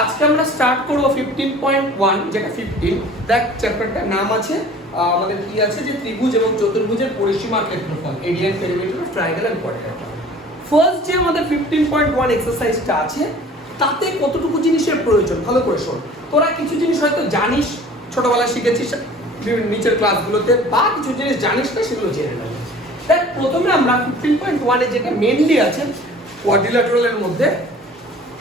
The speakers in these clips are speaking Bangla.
আজকে আমরা স্টার্ট করব 15.1 যেটা 15 দেখ চ্যাপ্টারটার নাম আছে আমাদের কি আছে যে ত্রিভুজ এবং চতুর্ভুজের পরিসীমার ক্ষেত্রফল area and perimeter of triangle and quadrilateral. First যে আমাদের 15.1 এক্সারসাইজটা আছে তাতে কতটুকু জিনিসের প্রয়োজন ভালো করে শোন। তোরা কিছু জিনিস হয়তো জানিস, ছোটবেলায় শিখেছিস নিচের ক্লাসগুলোতে, বা কিছু জিনিস জানিস না সেগুলো জেনে নেবে। দেখ প্রথমে আমরা 15.1 এ যেটা মেইনলি আছে কোয়াড্রিল্যাটারালের মধ্যে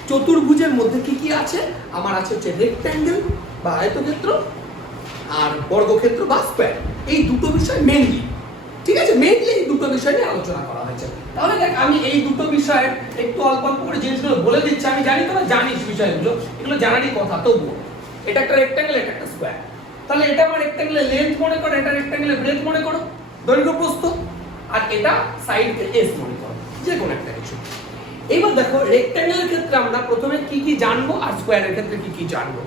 চতুর্ভুজের মধ্যে কি কি আছে, আমার আছে হচ্ছে রেক্ট্যাঙ্গেল বা আয়তক্ষেত্র আর বর্গক্ষেত্র বা স্কয়ার, এই দুটো বিষয় মেইনলি। ঠিক আছে, মেইনলি এই দুটো বিষয় নিয়ে আলোচনা করা হয়েছে। তাহলে দেখ আমি এই দুটো বিষয়ের একটু অল্প অল্প করে জিনিসগুলো বলে দিচ্ছি। আমি জানি তোরা জানিস বিষয়গুলো, এগুলো জানারই কথা, তবুও এটা একটা রেক্ট্যাঙ্গেল, এটা একটা স্কয়ার। তাহলে এটা আমার রেক্ট্যাঙ্গেলের লেন্থ মনে করো, এটা রেক্ট্যাঙ্গেলের ব্রেথ মনে করো, দৈর্ঘ্য প্রস্থ, আর এটা সাইডকে এস মনে করো, যে কোনো একটা কিছু। এবার দেখো রেক্ট্যাঙ্গেলের ক্ষেত্রে আমরা প্রথমে কি কি জানবো আর স্কয়ারের ক্ষেত্রে কি কি জানবো।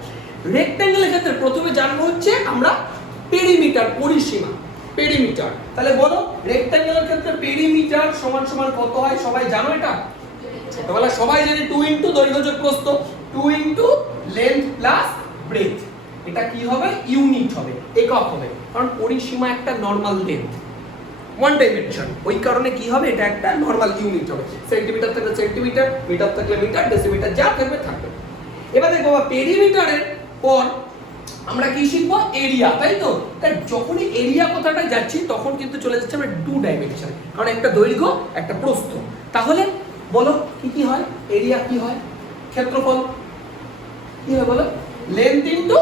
রেক্ট্যাঙ্গেলের ক্ষেত্রে প্রথমে জানবো হচ্ছে আমরা পেরিমিটার, পরিসীমা, পেরিমিটার। তাহলে বলো রেক্ট্যাঙ্গেলের ক্ষেত্রে পেরিমিটার সমান সমান কত হয়? সবাই জানো এটা? ছোটবেলা সবাই জানি 2 ইনটু দৈর্ঘ্য যোগ প্রস্থ, 2 ইনটু লেন্থ প্লাস ব্রেথ। এটা কি হবে? ইউনিট হবে, একক হবে, কারণ পরিসীমা একটা নরমাল লেন্থ, ওয়ান ডাইমেনশন, ওই কারণে কি হবে? এটা একটা নরমাল ইউনিট হবে। সেন্টিমিটার থাকলে সেন্টিমিটার, মিটার থাকলে মিটার, ডেসিমিটার যা থাকবে থাকবে। এবার দেখো পেরিমিটারের পর আমরা কি শিখবো? এরিয়া, তাই তো? তাই যখনই এরিয়া কথাটা যাচ্ছি তখন কিন্তু চলে যাচ্ছে আমরা 2 ডাইমেনশন, কারণ একটা দৈর্ঘ্য একটা প্রস্থ। তাহলে বলো কি কি হয়? এরিয়া কি হয়? ক্ষেত্রফল কি হয় বলো? লেন্থ ইনটু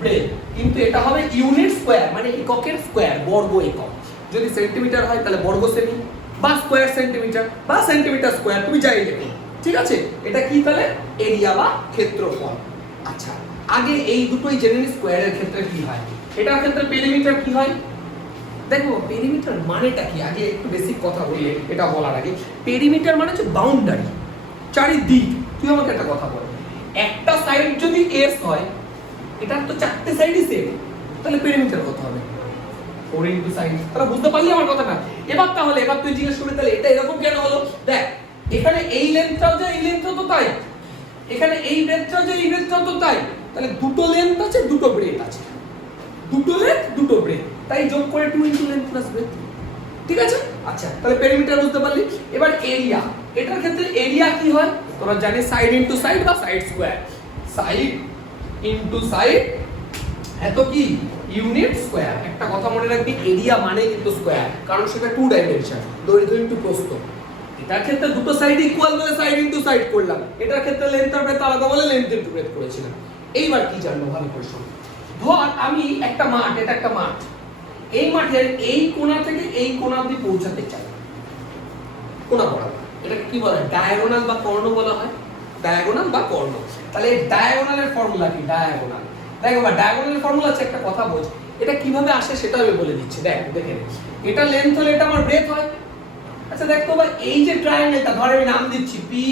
ব্রেথ, কিন্তু এটা হবে ইউনিট স্কয়ার, মানে এককের স্কয়ার, বর্গ একক। যদি সেন্টিমিটার হয় তাহলে বর্গ সেমি, বা স্কয়ার সেন্টিমিটার, বা সেন্টিমিটার স্কয়ার, তুমি যাই দেখো। ঠিক আছে, এটা কি তাহলে? এরিয়া বা ক্ষেত্রফল। আচ্ছা, আগে এই দুটোই জেনে নিই স্কয়ারের ক্ষেত্রে কি হয়। এটার ক্ষেত্রে পেরিমিটার কি হয়? দেখো পেরিমিটার মানেটা কি, আগে একটু বেসিক কথা বলি এটা বলার আগে। পেরিমিটার মানে হচ্ছে বাউন্ডারি, চারিদিক। তুই আমাকে একটা কথা বল, একটা সাইড যদি এস হয়, এটার তো চারটে সাইডই সেম, তাহলে পেরিমিটার কত হবে? 4 ইনটু সাইড। তাহলে বুঝতে পারলি আমার কথাটা? এবার তুই জিজ্ঞেস করবি তাহলে এটা এরকম কেন হলো? দেখ এখানে এই লেন্থটাও যে এই লেন্থটাও তো তাই, এখানে এই ব্রেথটাও যে এই ব্রেথটাও তো তাই, তাহলে দুটো লেন্থ আছে, দুটো ব্রেথ আছে, দুটো লেন্থ দুটো ব্রেথ, তাই যোগ করে 2 ইনটু লেন্থ প্লাস ব্রেথ। ঠিক আছে? আচ্ছা, তাহলে পেরিমিটার বুঝতে পারলি। এবার এরিয়া, এটার ক্ষেত্রে এরিয়া কি হয়? তোরা জানিস সাইড ইনটু সাইড বা side square. Side into side এত কি? Unit square. একটা কথা মনে রাখবি, এরিয়া মানে কিন্তু স্কয়ার, কারণ সেটা 2 ডাইমেনশন, দৈর্ঘ্য ইনটু প্রস্থ। এটার ক্ষেত্রে দুটো সাইড ইকুয়াল বলে সাইড ইনটু সাইড করলাম, এটার ক্ষেত্রে লেন্থ আর ব্রেথ আলাদা বলে লেন্থ ইনটু ব্রেথ করেছিলাম। এইবার কি জানবো ভালো করে শোনো। ধর আমি একটা মাঠ, এটা একটা মাঠ, এই মাঠের এই কোণা থেকে এই কোণা অবধি পৌঁছাতে চাই, কোণা বরাবর। এটা কি বলে? ডায়াগোনাল বা কর্ণ বলা হয়, ডায়াগোনাল বা কর্ণ। তাহলে ডায়াগোনালের ফর্মুলা কি? ডায়াগোনাল, দেখো বা ডায়াগোনালের ফর্মুলা আছে, একটা কথা বোঝ। এটা কিভাবে আসে সেটা আমি বলে দিচ্ছি। দেখ দেখে নে, এটা লেন্থ হলে এটা আমার ব্রেথ হয়। আচ্ছা দেখতো ভাই, এই যে ট্রায়াঙ্গেলটা, ধর আমি নাম দিচ্ছি P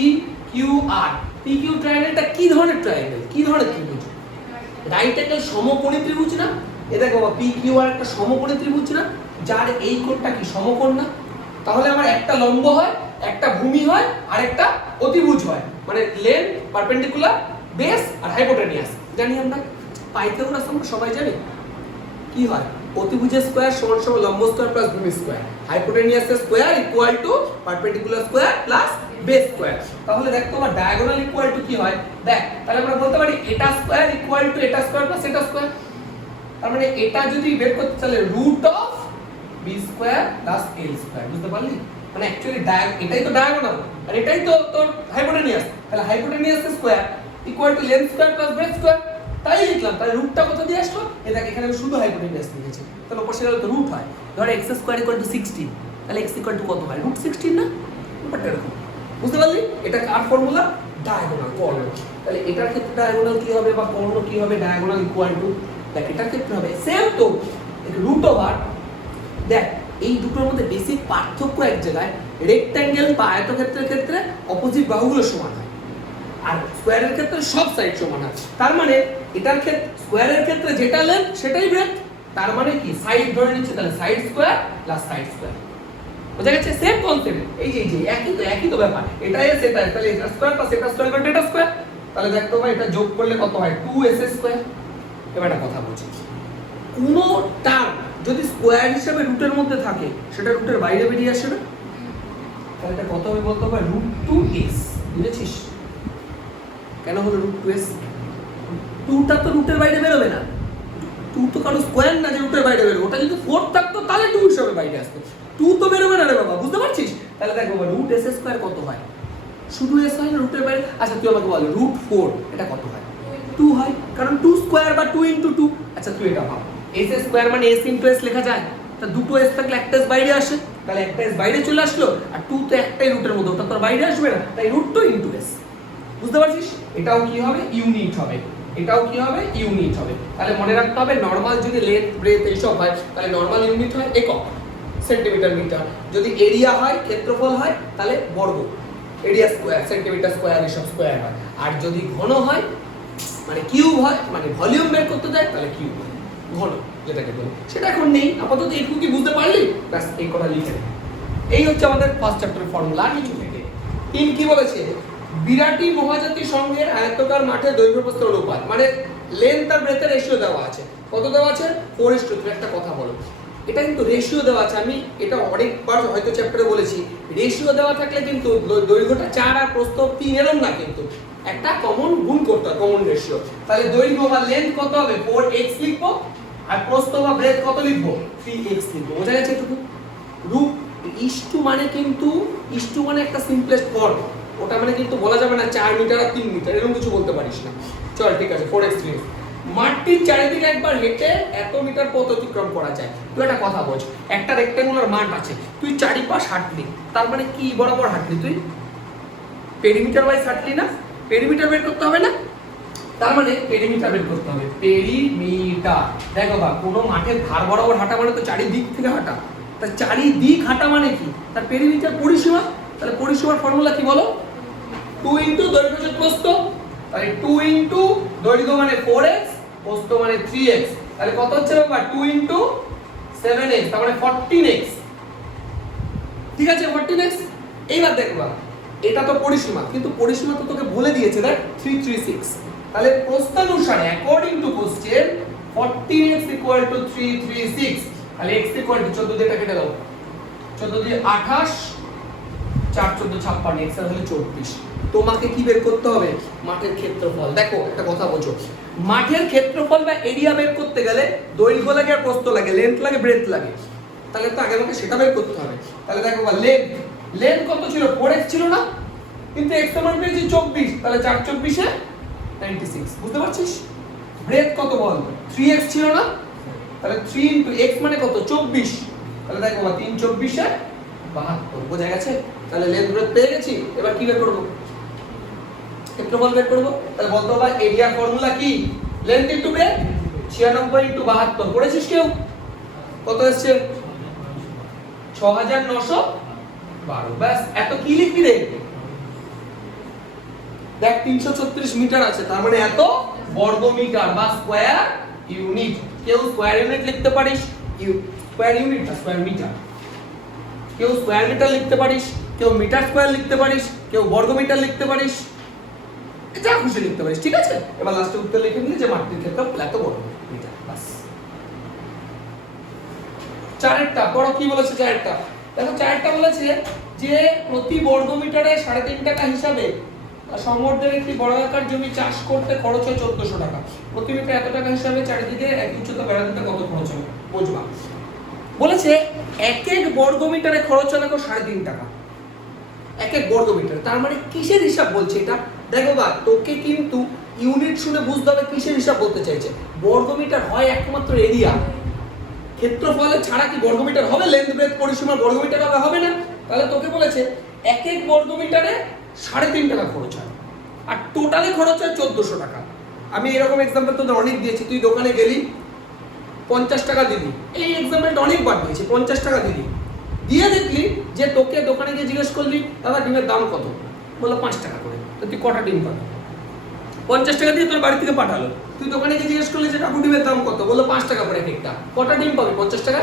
Q R, P Q ট্রায়াঙ্গেলটা কি ধরনের ট্রায়াঙ্গেল? কি ধরনের ত্রিভুজ? রাইট অ্যাঙ্গেল সমকোণী ত্রিভুজ না? এ দেখো বাবা, পি কিউ আর একটা সমকোণী ত্রিভুজ না, যার এই কোণটা কি সমকোণ না? তাহলে আমার একটা লম্ব হয়, একটা ভূমি হয়, আর একটা অতিভুজ হয়, মানে লেন্থ, পারপেন্ডিকুলার, বেস আর হাইপোটেনিয়াস। জানি আমরা, পাইথাগোরাস আমরা সবাই জানি। কি হয়? অতিভুজের স্কয়ার সমান সমান লম্ব স্কয়ার প্লাস ভূমি স্কয়ার, হাইপোটেনিয়াসের square equal to perpendicular square plus base square. তাহলে দেখ তোমার ডায়াগোনাল ইকুয়াল টু কি হয়? দেখ তাহলে আমরা বলতে পারি এটা স্কয়ার ইকুয়াল টু এটা স্কয়ার প্লাস এটা স্কয়ার। তার মানে এটা যদি বের করতে চাইলে root of B square plus L square. বুঝতে পারলি? মানে অ্যাকচুয়ালি এটাই তো ডায়াগোনাল আর এটাই তো তোর হাইপোটেনিয়াস। তাহলে হাইপোটেনিয়াসের square equal to length square plus breadth square. তাই লিখলাম। তাহলে রুটটা কোথা দিয়ে আসলো? এই দেখ এখানে আমি শুধু হাইপোটেনিয়াস লিখেছি, তাহলে উপর সেটা তো রুট হয়। ধর x স্কয়ার ইকুয়াল টু 16, তাহলে x ইকুয়াল টু কত হয়? রুট 16 না? ব্যাপারটা এরকম। বুঝতে পারলি? এটা কার ফর্মুলা? ডায়াগোনাল, কর্ণ। তাহলে এটার ক্ষেত্রে ডায়াগোনাল কি হবে বা কর্ণ কি হবে? ডায়াগোনাল ইকুয়াল টু, দেখ এটার ক্ষেত্রে হবে সেম তো রুট ওভার। দেখ এই দুটোর মধ্যে বেসিক পার্থক্য এক জায়গায়, রেক্ট্যাঙ্গেল বা আয়তক্ষেত্রের ক্ষেত্রে অপোজিট বাহুগুলো সমান হয়, আর স্কয়ারের ক্ষেত্রে সব সাইড সমান হয়। তার মানে এটার ক্ষেত্রে স্কয়ারের ক্ষেত্রে যেটা লেন্থ সেটাই ব্রেথ। তার মানে কি? সাইড ধরে নিচ্ছে, তাহলে side square plus side square. বুঝা গেছে? Same concept. এই যে একই তো ব্যাপার, এটা এস এটা, তাহলে এটা স্কয়ার প্লাস এটা স্কয়ার করে এটা স্কয়ার। তাহলে দেখতো ভাই এটা যোগ করলে কত হয় 2s²। এবার একটা কথা বলছি, কোনো টার্ম যদি স্কোয়ার হিসেবে রুটের মধ্যে থাকে সেটা রুটের বাইরে বেরিয়ে আসে না, তাহলে এটা কত হবে বলতে হবে √2s। বুঝেছিস কেন হলো √2s? 2টা তো রুটের বাইরে বেরোবে না, 2 তো কারো স্কোয়ার না যে রুটের বাইরে বেরোবে। ওটা যদি 4 থাকতো তাহলে 2 হিসেবে বাইরে আসতো, 2 তো বেরোবে না রে বাবা, বুঝতে পারছিস? তাহলে দেখ বাবা √s² কত হয়, শুধু s হয় না রুটের বাইরে। আচ্ছা তুই আমাকে বল √4 এটা কত হয়? 2 হয়, কারণ 2 স্কোয়ার বা 2 × 2। আচ্ছা তুই এটা ভাব, s² মানে s × s লেখা যায়, তা দুটো s থাকলে একটা s বাইরে আসে, তাহলে একটা s বাইরে চলে আসলো, আর 2 তো একটাই রুটের মধ্যে, ওটা তো আর বাইরে আসবে না, তাই √2 × s। বুঝতে পারছিস? এটাও কি হবে? ইউনিট হবে। এটাও কি হবে? ইউনিট হবে। তাহলে মনে রাখতে হবে নরমাল যদি লেন্থ ব্রেথ এইসব হয় তাহলে নরমাল ইউনিট হয় একক, সেন্টিমিটার মিটার। যদি এরিয়া হয় ক্ষেত্রফল হয় তাহলে বর্গ, এরিয়া স্কোয়ার, সেন্টিমিটার স্কোয়ার, এসব স্কোয়ার হয়। আর যদি ঘন হয় মানে কিউব হয়, মানে ভলিউম বের করতে যায় তাহলে কিউব হয়, ঘন যেটাকে বলে। সেটা এখন নেই, আপাতত এইটুকু কি বুঝতে পারলি? ব্যাস এই কথা লিখে নে। এই হচ্ছে আমাদের ফার্স্ট চ্যাপ্টারের ফর্মুলা। কিছু থেকে 3 কি বলেছে? বিরাটি মহাজাতি সংঘের আয়তাকার মাঠে দৈর্ঘ্য প্রস্থ অনুপাত, মানে লেন্থ আর ব্রেথের রেশিও দেওয়া আছে। কত দেওয়া আছে? 4:3। একটা কথা বলো, এটা কিন্তু রেশিও দেওয়া আছে, আমি এটা অনেকবার হয়তো চ্যাপ্টারে বলেছি। রেশিও দেওয়া থাকলে কিন্তু দৈর্ঘ্যটা 4 আর প্রস্থ 3 এরকম না, কিন্তু একটা কমন গুণ করতে হয়, কমন রেশিও। তাহলে দৈর্ঘ্য বা লেন্থ কত হবে? 4x লিখবো, আর প্রস্থ বা ব্রেথ কত লিখবো? 3x লিখবো। বোঝা গেছে এটুকু? রূপ ইস্টু মানে কিন্তু ইস্টু মানে একটা সিম্পলেস্ট ফর্ম, ওটা মানে কিন্তু বলা যাবে না 4 মিটার আর 3 মিটার এরকম কিছু বলতে পারিস না। চল ঠিক আছে, 4x লিখ। মাঠটির চারিদিকে একবার হেঁটে এত মিটার পথ অতিক্রম করা যায়। তুই একটা কথা বল, একটা রেক্ট্যাঙ্গুলার মাঠ আছে, তুই চারিপাশ হাঁটলি, তার মানে কি বরাবর হাঁটলি? তুই পেরিমিটার ওয়াইজ হাঁটলি না? পেরিমিটার বের করতে হবে না? তার মানে পেরিমিটার বের করতে হবে, পেরিমিটার। দেখো বা কোনো মাঠের ধার বরাবর হাঁটা মানে তো চারিদিক থেকে হাঁটা, তা চারিদিক হাঁটা মানে কি? তার পেরিমিটার পরিসীমা। তাহলে পরিসীমার ফর্মুলা কি বলো? 2 × দৈর্ঘ্য যোগ প্রস্থ। তাহলে 2 × দৈর্ঘ্য মানে 4x, প্রস্থ মানে 3x। তাহলে কত হচ্ছে বাবা? 2 × 7x, তার মানে 14x। ঠিক আছে, 14x। এইবার দেখবা এটা তো পরিসীমা, কিন্তু পরিসীমা তো তোকে বলে দিয়েছে দেখ 336। তাহলে প্রস্থানুসারে অ্যাকর্ডিং টু কোশ্চেন 14x = 336। তাহলে x = 14 দিয়ে এটা কেটে দাও, 14 দিয়ে 28, 4 14 56, x এর হলো 24। তোমাকে কি বের করতে হবে? মাঠের ক্ষেত্রফল। দেখো একটা কথা বলছো, মাঠের ক্ষেত্রফল বা এরিয়া বের করতে গেলে দৈর্ঘ্য লাগে আর প্রস্থ লাগে, লেন্থ লাগে, ব্রেথ লাগে। তাহলে তো আগে আমাকে সেটা বের করতে হবে। তাহলে দেখো বা লেন্থ কত ছিল? 4x ছিল না? কিন্তু x এর মান পেয়েছি 24, তাহলে 4 24 এ 96। বুঝতে পারছিস? ব্রেথ কত বল? 3x ছিল না? তাহলে 3 × x মানে কত? 24। তাহলে দেখো বা 3 24 এ 72। বোঝা গেছে? তাহলে লেন্থ ব্রেথ পেয়ে গেছি। এবার কি বের করব? ক্ষেত্রফল বের করব। তাহলে বলতো বা এরিয়ার ফর্মুলা কি? Length * breadth. 96 × 72 করেছিস কেউ? কত আসছে? 6912। ব্যাস, এত কি লিখবি রে? দেখ 336 মিটার আছে, তার মানে এত বর্গ মিটার বা স্কয়ার ইউনিট। কেউ স্কয়ার ইউনিট লিখতে পারিস, স্কয়ার ইউনিট না স্কয়ার মিটার। কেউ স্কয়ার মিটার লিখতে পারিস, কেউ মিটার স্কয়ার লিখতে পারিস, কেউ বর্গ মিটার লিখতে পারিস, যা খুশি লিখতে পারিস। ঠিক আছে, এবার লাস্টে উত্তর লিখে দিলে যে মাঠটির ক্ষেত্রফল এত বর্গ মিটার। বাস। চারেরটা পড়ো কি বলেছে? চারেরটা দেখো, চারেরটা বলেছে যে প্রতি বর্গ মিটারে 3.5 টাকা হিসাবে সমর্থের একটি বর্গাকার জমি চাষ করতে খরচ হয় 1400 টাকা। প্রতি মিটার এত টাকা হিসাবে চারিদিকে এক উচ্চতা বেড়া দিতে কত খরচ হবে বুঝবা। বলেছে এক এক বর্গ মিটারে খরচ হয় 3.5 টাকা, এক এক বর্গ মিটার। তার মানে কিসের হিসাব বলছে এটা? দেখো বা তোকে কিন্তু ইউনিট শুনে বুঝতে হবে কিসের হিসাব বলতে চাইছে। বর্গ মিটার হয় একমাত্র এরিয়া, ক্ষেত্রফলে ছাড়া কি বর্গ মিটার হবে? লেন্থ ব্রেথ পরিসীমা বর্গ মিটার হবে না? তাহলে তোকে বলেছে এক এক বর্গ মিটারে 3.5 টাকা খরচ হয়, আর টোটালে খরচ হয় 1400 টাকা। আমি এরকম এক্সাম্পল তোদের অনেক দিয়েছি। তুই দোকানে গেলি, 50 টাকা দিলি, এই এক্সাম্পলটা অনেকবার দিয়েছি। 50 টাকা দিলি, দিয়ে দেখলি যে তোকে দোকানে গিয়ে জিজ্ঞেস করলি দাদা ডিমের দাম কত? বললো 5 টাকা করে। তো তুই কটা ডিম পাবি? 50 টাকা দিয়ে তোর বাড়ি থেকে পাঠালো। তুই দোকানে গিয়ে জিজ্ঞেস করলি যে কাকু ডিমের দাম কত? বললো 5 টাকা করে এক একটা। কটা ডিম পাবি 50 টাকা?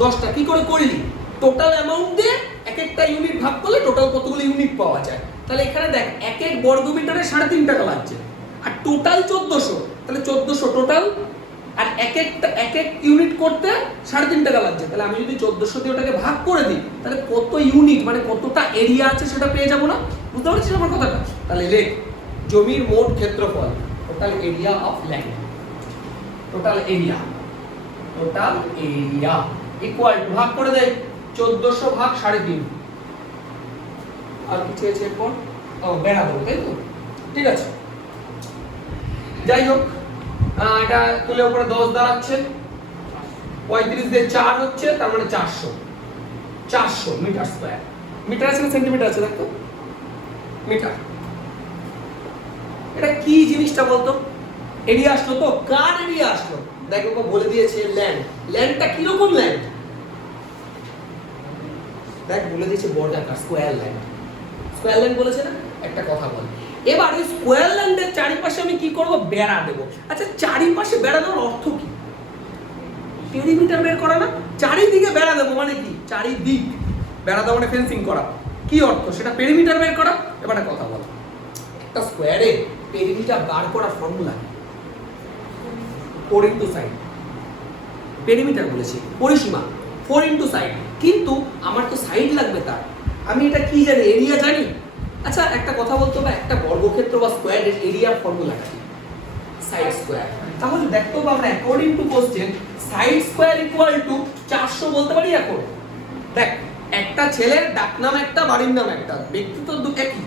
10টা। কি করে করলি? টোটাল অ্যামাউন্ট দিয়ে এক একটা ইউনিট ভাগ করলে টোটাল কতগুলো ইউনিট পাওয়া যায়। তাহলে এখানে দেখ এক এক বর্গ মিটারে 3.5 টাকা লাগছে, আর টোটাল 1400, তাহলে 1400 টোটাল, আর এক এক ইউনিট করতে 3.5 টাকা লাগছে। তাহলে আমি যদি 1400 দিয়ে ওটাকে ভাগ করে দিই, তাহলে কত ইউনিট মানে কতটা এরিয়া আছে সেটা পেয়ে যাবো না? বুঝতে পারছিস আমার কথাটা? তাহলে লেখ জমির মোট ক্ষেত্রফল, total area of land, total area equal to, ভাগ করে দেয় 1400 ভাগ 3.5, আর কি চেয়েছে এরপর? ও বেড়া দেবো, তাই তো? ঠিক আছে, যাই হোক, এটা তুলে উপরে 10 দাঁড়াচ্ছে, 35 দিয়ে 4 হচ্ছে, তার মানে 400 মিটার স্কয়ার। মিটার আছে না সেন্টিমিটার আছে? দেখো মিটার। এটা কি জিনিসটা বলতো? এরিয়া আসলো তো, কার এরিয়া আসলো? দেখো বলে দিয়েছে ল্যান্ডটা কি রকম ল্যান্ড, দেখ বলে দিয়েছে বর্গাকার স্কয়ার ল্যান্ড বলেছে না? একটা কথা বল, এবার ওই স্কয়ার ল্যান্ডের চারিপাশে আমি কি করব? বেড়া দেব। আচ্ছা চারিপাশে বেড়া দেওয়ার অর্থ কি? পেরিমিটার বের করা না? চারিদিকে বেড়া দেব মানে কি? চারিদিক বেড়া দেওয়া মানে ফেন্সিং করা। কি অর্থ? সেটা পেরিমিটার বের করা। এবার একটা কথা বল, একটা স্কয়ারে পেরিমিটার বার করার ফর্মুলা 4 ইনটু সাইড। পেরিমিটার বলেছি পরিসীমা 4 ইনটু সাইড, কিন্তু আমার তো সাইড লাগবে তার। আমি এটা কি জানি? এরিয়া জানি। আচ্ছা একটা কথা বলতে হবে, একটা বর্গক্ষেত্র বা স্কয়ারের এরিয়ার ফর্মুলাটা কি? Side square. তাহলে দেখতে হবে আমরা according to question side square equal two 400 বলতে পারি এখন। দেখ একটা ছেলের ডাক নাম একটা, বাড়ির নাম একটা, ব্যক্তি তো একই।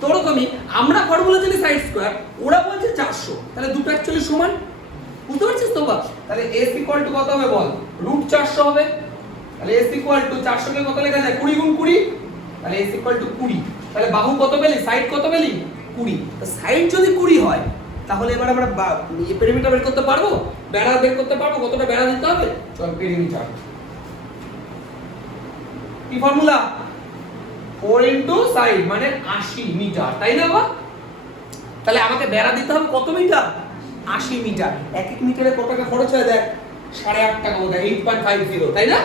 তো ওরকমই আমরা ফর্মুলা জানি সাইড স্কয়ার, ওরা বলছে 400, তাহলে দুটো অ্যাকচুয়ালি সমান। বুঝতে পারছিস তো? বা তাহলে s ইকুয়াল টু কত হবে বল? √400 হবে। তাহলে s ইকুয়াল টু 400 কে কত লেখা যায়? 20 গুণ 20, তাহলে s ইকুয়াল টু 20। তাহলে বাহু কত পেলি? সাইড কত পেলি? 20। তো সাইড যদি 20 হয়, তাহলে এবার আমরা পেরিমিটার বের করতে পারবো, বেড়া বের করতে পারবো, কতটা বেড়া দিতে হবে। চল পেরিমিটার কি ফর্মুলা? 4 ইনটু সাইড মানে 80 মিটার, তাই না বাবা? তাহলে আমাকে বেড়া দিতে হবে কত মিটার? 80 মিটার। এক এক মিটারে কত টাকা খরচ হয় দেখ, 8.5 টাকা মতো, 8.50, তাই না?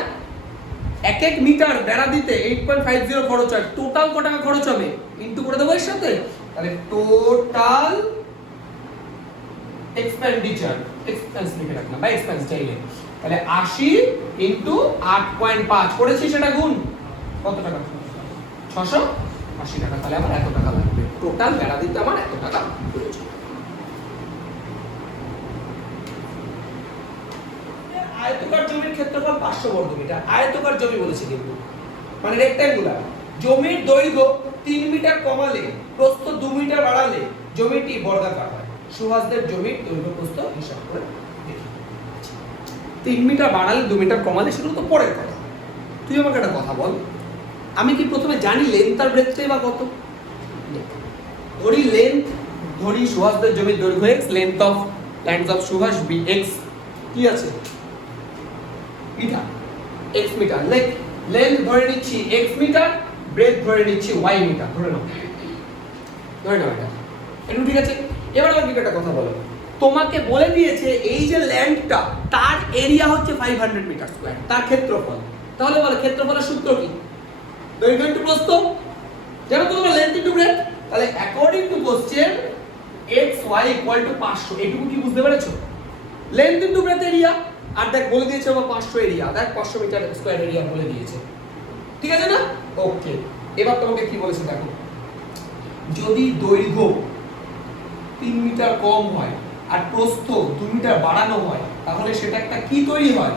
এক এক মিটার বেড়া দিতে 8.50 খরচ হয়। টোটাল কত টাকা খরচ হবে ইনটু করে দেবো এর সাথে। তাহলে টোটাল এক্সপেন্ডিচার, এক্সপেন্স লিখে রাখলাম বা এক্সপেন্স চাইলে, তাহলে 80 ইনটু 8.5 করেছি, সেটা গুণ কত টাকা? 680 টাকা। তাহলে আমার এত টাকা লাগবে, টোটাল বেড়া দিতে আমার এত টাকা প্রয়োজন। আয়তকার জমির ক্ষেত্রফল 500 বর্গ মিটার। আয়তকার জমি বলেছি কিন্তু, মানে রেক্ট্যাঙ্গুলার। জমির দৈর্ঘ্য 3 মিটার কমালে, প্রস্থ 2 মিটার বাড়ালে জমিটি বর্গাকার হয়। সুভাষদের জমির দৈর্ঘ্য প্রস্থ হিসাব করে দেখি। 3 মিটার বাড়ালে 2 মিটার কমালে, সেগুলো তো পরের কথা। তুই আমাকে একটা কথা বল, আমি কি প্রথমে জানি লেন্থ আর ব্রেথটাই বা কত? ধরি লেন্থ, ধরি সুভাষদের জমির দৈর্ঘ্য x, length of lands of Subhash b x, কি আছে মিটার, x মিটার। লেন্থ ধরে নিচ্ছি x মিটার, ব্রেথ ধরে নিচ্ছি y মিটার, ধরে নাও এটা। একটু ঠিক আছে। এবার আমাকে একটা কথা বলো, তোমাকে বলে দিয়েছে এই যে ল্যান্ডটা, তার এরিয়া হচ্ছে 500 মিটার স্কয়ার, তার ক্ষেত্রফল। তাহলে বলো ক্ষেত্রফলের সূত্র কি? দৈর্ঘ্য ইনটু প্রস্থ, জানো তো তোমরা, লেন্থ ইনটু ব্রেথ। তাহলে according to question x y equal to 500, এটুকু কি বুঝতে পেরেছো? লেন্থ ইনটু ব্রেথ এরিয়া, আর দেখ বলে দিয়েছে আমার 500 এরিয়া, দেখ 500 মিটার স্কয়ার এরিয়া বলে দিয়েছে, ঠিক আছে না? ওকে, এবার তোমাকে কি বলেছে দেখো, যদি দৈর্ঘ্য 3 মিটার কম হয় আর প্রস্থ 2 মিটার বাড়ানো হয়, তাহলে সেটা একটা কি তৈরি হয়?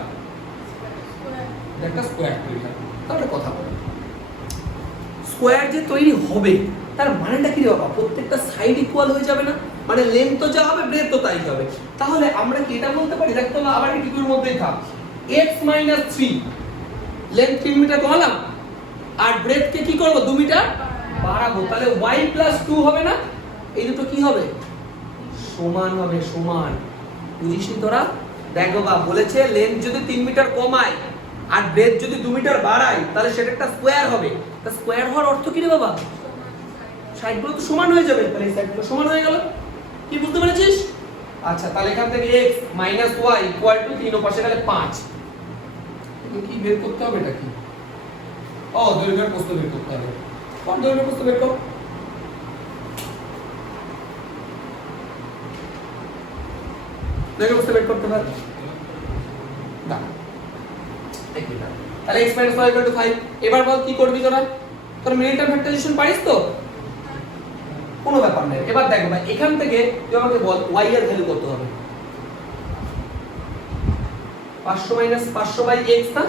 একটা স্কয়ার তৈরি হয়। তাহলে কথা বলো, স্কয়ার যে তৈরি হবে তার মানেটা কি রে বাবা? প্রত্যেকটা সাইড ইকুয়াল হয়ে যাবে না? মানে লেন্থ তো যা হবে ব্রেথ তো তাই হবে। তাহলে আমরা কি এটা বলতে পারি, দেখো না আবার এই টুকুর মধ্যেই থাক, x - 3, লেন্থ 3 মিটার কমালাম আর ব্রেথ কে কি করব 2 মিটার বাড়াবো, তাহলে y + 2 হবে না? এই দুটো কি হবে? সমান হবে, সমান। বুঝিসনি তোরা? দেখো বাবা বলেছে লেন্থ যদি 3 মিটার কমায় আর ব্রেথ যদি 2 মিটার বাড়ায়, তাহলে সেটা একটা স্কয়ার হবে। তা স্কয়ার হওয়ার অর্থ কি রে বাবা? সাইডগুলো তো সমান হয়ে যাবে, তাহলে এই সাইডগুলো সমান হয়ে গেল। কি বুঝতে পেরেছিস? আচ্ছা, তাহলে এখান থেকে x - y = 3 ও পাশে গেলে 5। কি বের করতে হবে এটা কি? ও দৈর্ঘ্য প্রস্থ বের করতে হবে। কোন দৈর্ঘ্য প্রস্থ বের কর? দেখে বুঝতে বের করতে পারবে না। তাহলে x - y = 5। এবার বল কি করবি তোরা? তোরা মিডল ফ্যাক্টরাইজেশন পারিস তো? কোনো ব্যাপার নেই। এবার দেখো ভাই এখান থেকে তুই আমাকে বল y এর ভ্যালু কত হবে? 500 - 500/x না?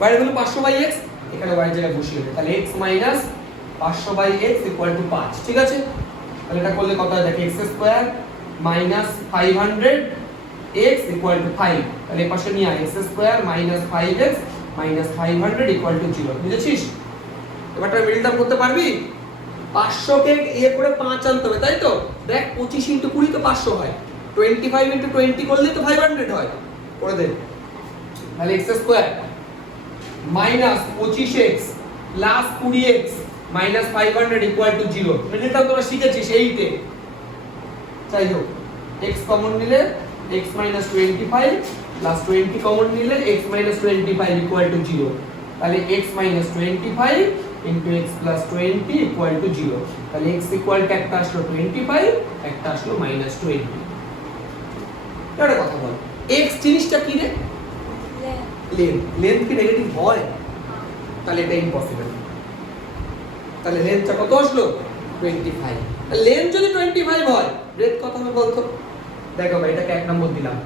y এর ভ্যালু 500/x, এখানে y এর জায়গায় বসিয়ে দে। তাহলে x - 500/x = 5। ঠিক আছে? তাহলে এটা করলে কত হয় দেখ, x² - 500 x = 5। তাহলে এই পাশে নিয়ে আয়, x² - 5x - 500 = 0। বুঝেছিস? এবারটা মিডল টার্ম করতে পারবি? 500 কে ইয়ে করে 5 আনতে হবে, তাই তো? দেখ 25 * 20 তো 500 হয়, 25 * 20 করলে তো 500 হয়। করে দে। তাহলে x² - 25x + 20x - 500 = 0। Middle term তোরা শিখেছিস 8 এ। যাই হোক, x কমন নিলে x - 25 + 20 কমন নিলে x - 25 = 0। তাহলে x - 25 * x + 20 = 0। তাহলে x = একটা আসলো 25, একটা আসলো -20। এটা কথা বল, x জিনিসটা কি রে? লেন্থ। লেন্থ কি নেগেটিভ হয়? তাহলে এটা ইম্পসিবল। তাহলে লেন্থটা কত আসলো? 25। লেন্থ যদি 25 হয়, ব্রেডথ কত হবে বলতো? দেখো ভাই এটাকে 1 নম্বর দিলাম,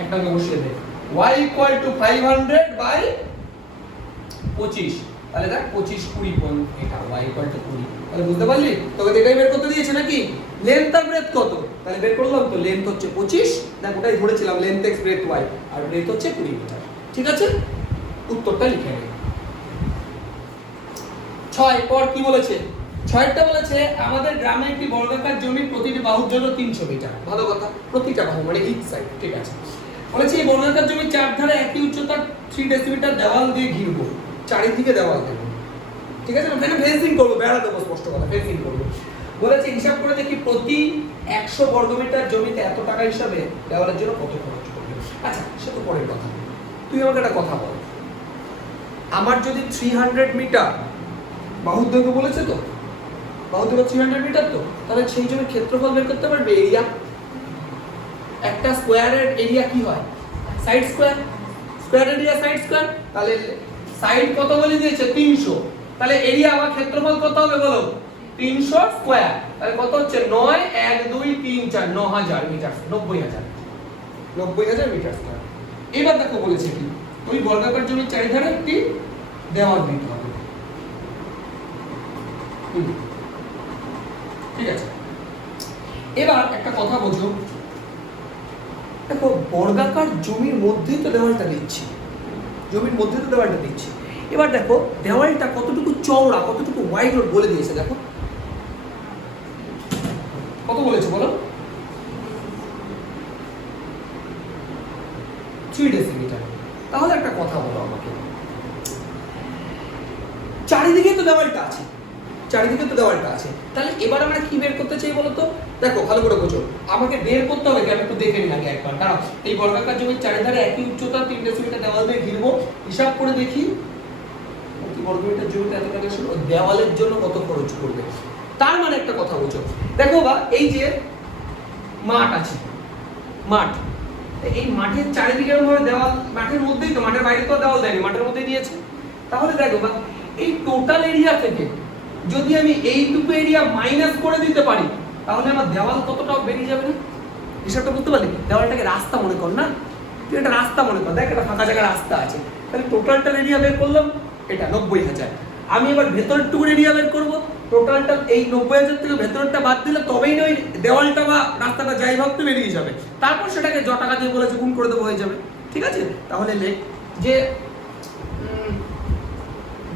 1 নম্বর বসিয়ে দে। y = 500/25। তাহলে দেখ 25 20 কোণ এটা y = 20। তাহলে বুঝতে পারলি? তোকে এটাই বের করতে দিয়েছে নাকি? লেন্থ আর ব্রেডথ কত? তাহলে বের করলাম তো, লেন্থ হচ্ছে 25, দেখ ওটাই ধরেছিলাম, লেন্থ x ব্রেডথ y, আর ব্রেডথ হচ্ছে 20 মিটার। ঠিক আছে? উত্তরটা লিখে নে। 6 পর কি বলেছে? 6টা বলেছে আমাদের গ্রামে একটি বর্গাকার জমির প্রতিটি বাহুর জন্য 300 মিটার। ভালো কথা, প্রতিটা বাহু মানে ইচ সাইড। ঠিক আছে, বলেছে এই বর্গাকার জমির চারধারে একই উচ্চতার 3 ডেসিমিটার দেওয়াল দিয়ে ঘিরবো, চারিদিকে দেওয়াল দেবো। ঠিক আছে, মানে ফেন্সিং করবো, বেড়া দেবো, স্পষ্ট কথা ফেন্সিং করবো। বলেছে হিসাব করে দেখি প্রতি 100 বর্গমিটার জমিতে এত টাকা হিসাবে দেওয়ালের জন্য কত খরচ করবে। আচ্ছা সে তো পরের কথা, তুই আমাকে একটা কথা বল, আমার যদি 300 মিটার বাহুর দৈর্ঘ্য বলেছে তো, বাহুর দৈর্ঘ্য 300 মিটার, তো তাহলে সেই জন্য ক্ষেত্রফল বের করতে পারবে, এরিয়া। একটা স্কোয়ারের এরিয়া কি হয়? Side square. Square area side square. তাহলে সাইড কত বলে দিয়েছে? 300। তাহলে এরিয়া বা ক্ষেত্রফল কত হবে বলো? 300 স্কোয়ার। তাহলে কত হচ্ছে? 9 1 2 3 4 9000 মিটার, 90000 মিটার স্কোয়ার। এবার দেখো বলেছে কি, ওই বর্গাকার জমির চারিধারে একটি দেওয়াল দিতে হবে। ঠিক আছে, এবার একটা কথা বোঝো, দেখো বর্গাকার জমির মধ্যেই তো দেওয়ালটা দিচ্ছি, জমির মধ্যে তো দেওয়ালটা দিচ্ছি। এবার দেখো দেওয়ালটা কতটুকু চওড়া, কতটুকু ওয়াইড বলে দিয়েছে। দেখো কত বলেছে বলো? 3 ডেসিমিটার। তাহলে একটা কথা বলো আমাকে, চারিদিকে তো দেওয়ালটা আছে, চারিদিকে তো দেওয়ালটা আছে, তাহলে এবার আমরা কি বের করতে চাই বলো তো? দেখো ভালো করে বোঝো, আমাকে বের করতে হবে কি, আমি একটু দেখে নিই আগে একবার। কারণ এই বর্গাকার জমির চারিধারে একই উচ্চতা 3 ডেসিমিটার দেওয়াল দিয়ে ঘিরবো, হিসাব করে দেখি প্রতি বর্গমিটার জমিতে এত টাকা শুরু দেওয়ালের জন্য কত খরচ করবে। তার মানে একটা কথা বোঝো, দেখো বা এই যে মাঠ আছে, মাঠ, এই মাঠের চারিদিকে ভাবে দেওয়াল, মাঠের মধ্যেই তো, মাঠের বাইরে তো দেওয়াল দেয়নি, মাঠের মধ্যেই দিয়েছে। তাহলে দেখো বা এই টোটাল এরিয়া থেকে যদি আমি এইটুকু এরিয়া মাইনাস করে দিতে পারি, তাহলে আমার দেওয়াল কতটা বেরিয়ে যাবে না? হিসাবটা বুঝতে পারলি? দেওয়ালটাকে রাস্তা মনে কর না, তুই একটা রাস্তা মনে কর, দেখ একটা ফাঁকা জায়গায় রাস্তা আছে, তাহলে টোটালটার এরিয়া বের করলাম এটা 90000। আমি এবার ভেতরের টুকুর এরিয়া বের করবো, টোটালটা এই 90000 থেকে ভেতরটা বাদ দিলে তবেই না ওই দেওয়ালটা বা রাস্তাটা যাই ভাবতে বেরিয়ে যাবে। তারপর সেটাকে য টাকা দিয়ে বলেছে গুণ করে দেবো, হয়ে যাবে। ঠিক আছে, তাহলে লেখ যে